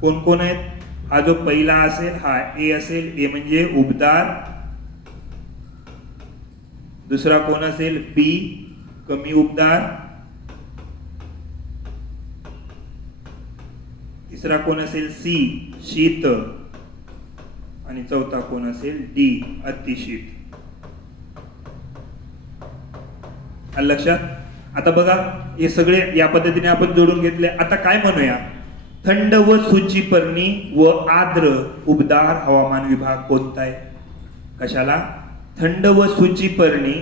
कोण कोण आहेत? हा जो पहिला असेल हा ए असेल. ए म्हणजे उबदार. दुसरा कोण असेल? बी, कमी उबदार. तिसरा कोण असेल? सी, शीत. आणि चौथा कोण असेल? डी, अतिशीत. आलं लक्षात? आता बघा, हे सगळे या पद्धतीने आपण जोडून घेतले. आता काय म्हणूया? थंड व सूचिपर्णी व आर्द्र उबदार हवामान विभाग कोणता आहे? कशाला? थंड व सूचिपर्णी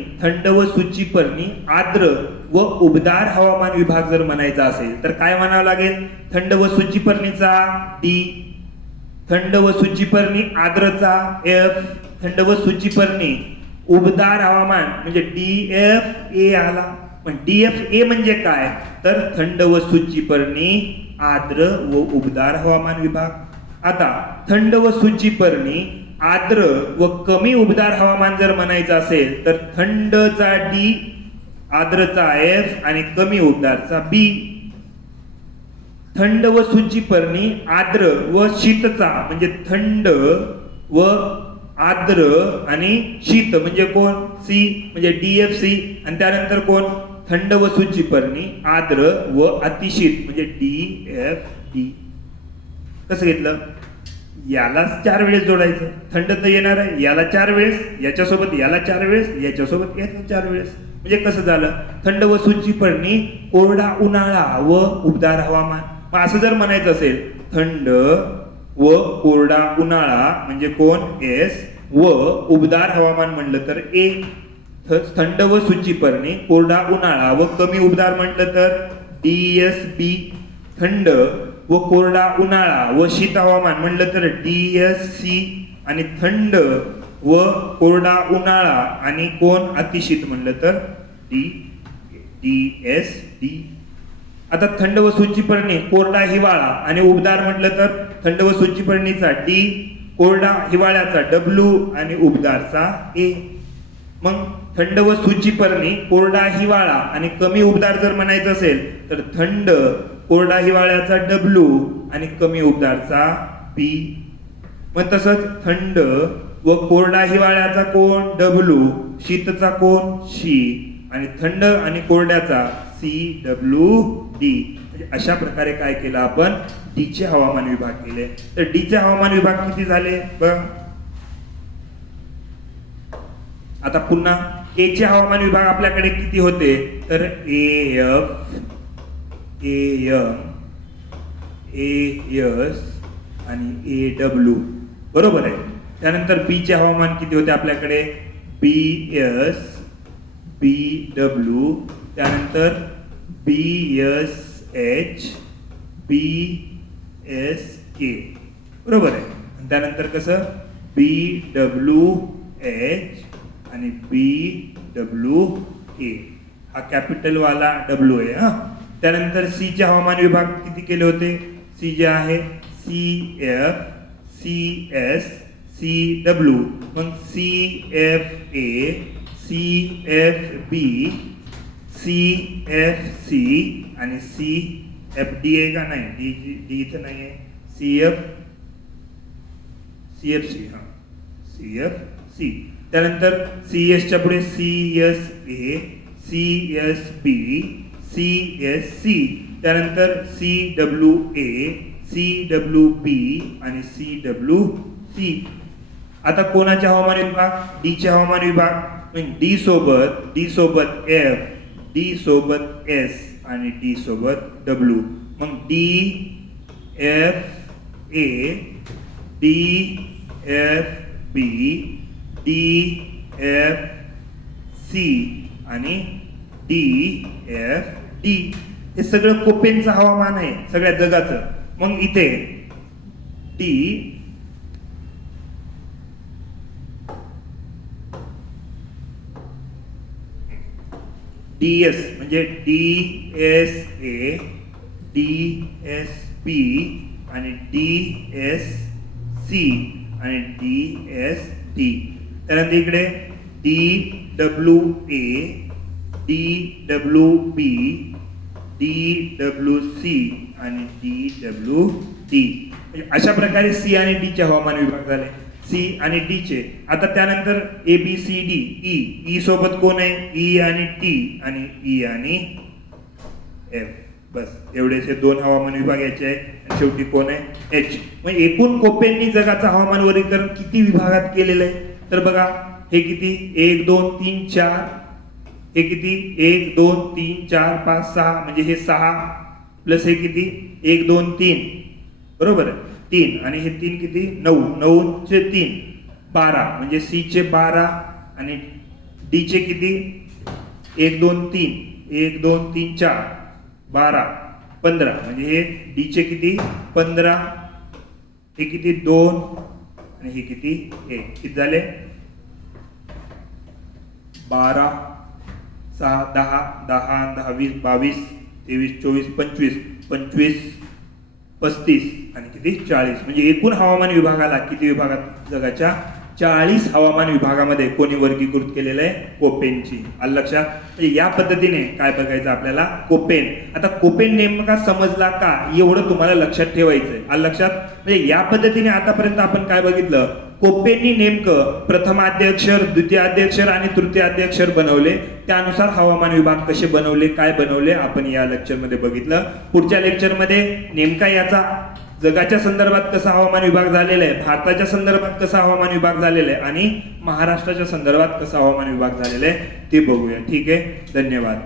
आर्द्र व उबदार हवामान विभाग जर म्हणायचा असेल तर काय म्हणावं लागेल? थंड व सूचिपर्णीचा डी, थंड व सूचिपर्णी आर्द्रचा एफ, थंड व सूचिपर्णी उबदार हवामान म्हणजे DFA आला. पण DFA म्हणजे काय? तर थंड व सूचिपर्णी आर्द्र व उबदार हवामान विभाग. आता थंड व सूचिपर्णी आर्द्र व कमी उबदार हवामान जर म्हणायचं असेल तर थंडचा डी, आर्द्रचा एफ आणि कमी उबदारचा बी. थंड व सूचिपर्णी आर्द्र व शीतचा म्हणजे थंड व आर्द्र आणि शीत म्हणजे कोण? सी म्हणजे DFC. आणि त्यानंतर कोण? थंड व सूचिपर्णी आर्द्र व अतिशीत म्हणजे DFD. कसं घेतलं? याला 4 वेळेस जोडायचं. थंड तर येणार आहे, याला 4 वेळेस, याच्यासोबत याला 4 वेळेस, याच्यासोबत याला 4 वेळेस. म्हणजे कसं झालं? थंड व सूचिपर्णी कोरडा उन्हाळा व उबदार हवामान. मग असं जर म्हणायचं असेल थंड व कोरडा उन्हाळा म्हणजे कोण? एस. व उबदार हवामान म्हणलं तर ए. थंड व सूचिपर्णी कोरडा उन्हाळा व कमी उबदार म्हटलं तर DSB. थंड व कोरडा उन्हाळा व शीत हवामान म्हणलं तर DSC. आणि थंड व कोरडा उन्हाळा आणि कोण? अतिशीत म्हणलं तर DSD. आता थंड व सूचिपर्णी कोरडा हिवाळा आणि उबदार म्हटलं तर थंड व सूचिपर्णीचा डी, कोरडा हिवाळ्याचा डब्ल्यू आणि उबदारचा ए. मग थंड व सूचिपर्णी कोरडा हिवाळा आणि कमी उबदार जर म्हणायचं असेल तर थंड कोरडा हिवाळ्याचा डब्ल्यू आणि कमी उबदारचा बी. मग तसंच थंड व कोरडा हिवाळ्याचा कोण? डब्ल्यू. शीतचा कोण? शी. आणि थंड आणि कोरड्याचा CWD. म्हणजे अशा प्रकारे काय केलं आपण? डी चे हवामान विभाग केले. तर डी चे हवामान विभाग किती झाले बघ. आता पुन्हा ए चे हवामान विभाग आपल्याकडे किती होते? तर AF, AM, AS आणि AW. बरोबर आहे. त्यानंतर बी चे हवामान किती होते आपल्याकडे? BS, BW, त्यानंतर BSH, BSK. बरोबर आहे. त्यानंतर कसं? BWH आणि BWK. हा कॅपिटल वाला डब्ल्यू आहे. हा, त्यानंतर सी चे हवामान विभाग किती केले होते? सी जे आहे CF, CS, CW. मग CFA, CFB, CFC आणि CFD आहे का? नाही, डी इथं नाही आहे. CFC. हा, CFC. त्यानंतर CS च्या पुढे CSA, CSB, CSC. त्यानंतर CWA, CWB आणि CWC. आता कोणाचे हवामान विभाग? डी चे हवामान विभाग. डी सोबत F, डी सोबत एस आणि डी सोबत डब्ल्यू. मग D F A, D F B, D F C आणि डी एफ डी. हे सगळं कोपेनचं हवामान आहे सगळ्या जगाचं. मग इथे डी डी एस म्हणजे D S A, D S B आणि डी एस सी आणि डी एस डी. त्यानंतर इकडे D W A, D W B, D W C आणि डी डब्ल्यू डी. म्हणजे अशा प्रकारे सी आणि डी चे हवामान विभाग झाले. सी आणि डी चे. आता त्यानंतर A B C D E. E सोबत कोण आहे? ई आणि टी आणि ई आणि एफ. बस एवढेचे दोन हवामान विभाग याचे आहे. आणि शेवटी कोण आहे? एच. मग एकूण कोपेननी जगाचं हवामान वर्गीकरण किती विभागात केलेलं आहे? तर बघा हे किती? 1 2 3 4. हे किती? 1 2 3 4 5 6. म्हणजे हे 6 प्लस हे किती? 1 2 3. बरोबर आहे 3. आणि हे 3 किती? 9. 9 चे 3 12. म्हणजे सी चे 12 आणि डी चे किती? 1 2 3 1 2 3 4 12 15. म्हणजे हे डी चे किती? 15. हे किती? 2 आणि हे किती? 1. किती झाले? 12 6 10 10 10 20 22 23 24 25 25 35 आणि किती? 40. म्हणजे एकूण हवामान विभागाला किती विभागात जगाच्या? 40 हवामान विभागामध्ये कोणी वर्गीकृत केलेलं आहे? कोपेनची. आलं लक्षात? म्हणजे या पद्धतीने काय बघायचं आपल्याला? कोपेन. आता कोपेन नेमका समजला का एवढं तुम्हाला लक्षात ठेवायचंय. आलं लक्षात? म्हणजे या पद्धतीने आतापर्यंत आपण काय बघितलं? कोपेननी नेमकं प्रथमाद्यक्षर, द्वितीयाद्यक्षर आणि तृतीयाद्यक्षर बनवले. त्यानुसार हवामान विभाग कसे बनवले, काय बनवले आपण या लेक्चरमध्ये बघितलं. पुढच्या लेक्चरमध्ये नेमका याचा जगाच्या संदर्भात कसा हवामान विभाग झालेला आहे, भारताच्या संदर्भात कसा हवामान विभाग झालेला आहे आणि महाराष्ट्राच्या संदर्भात कसा हवामान विभाग झालेला आहे ते बघूया. ठीक आहे, धन्यवाद.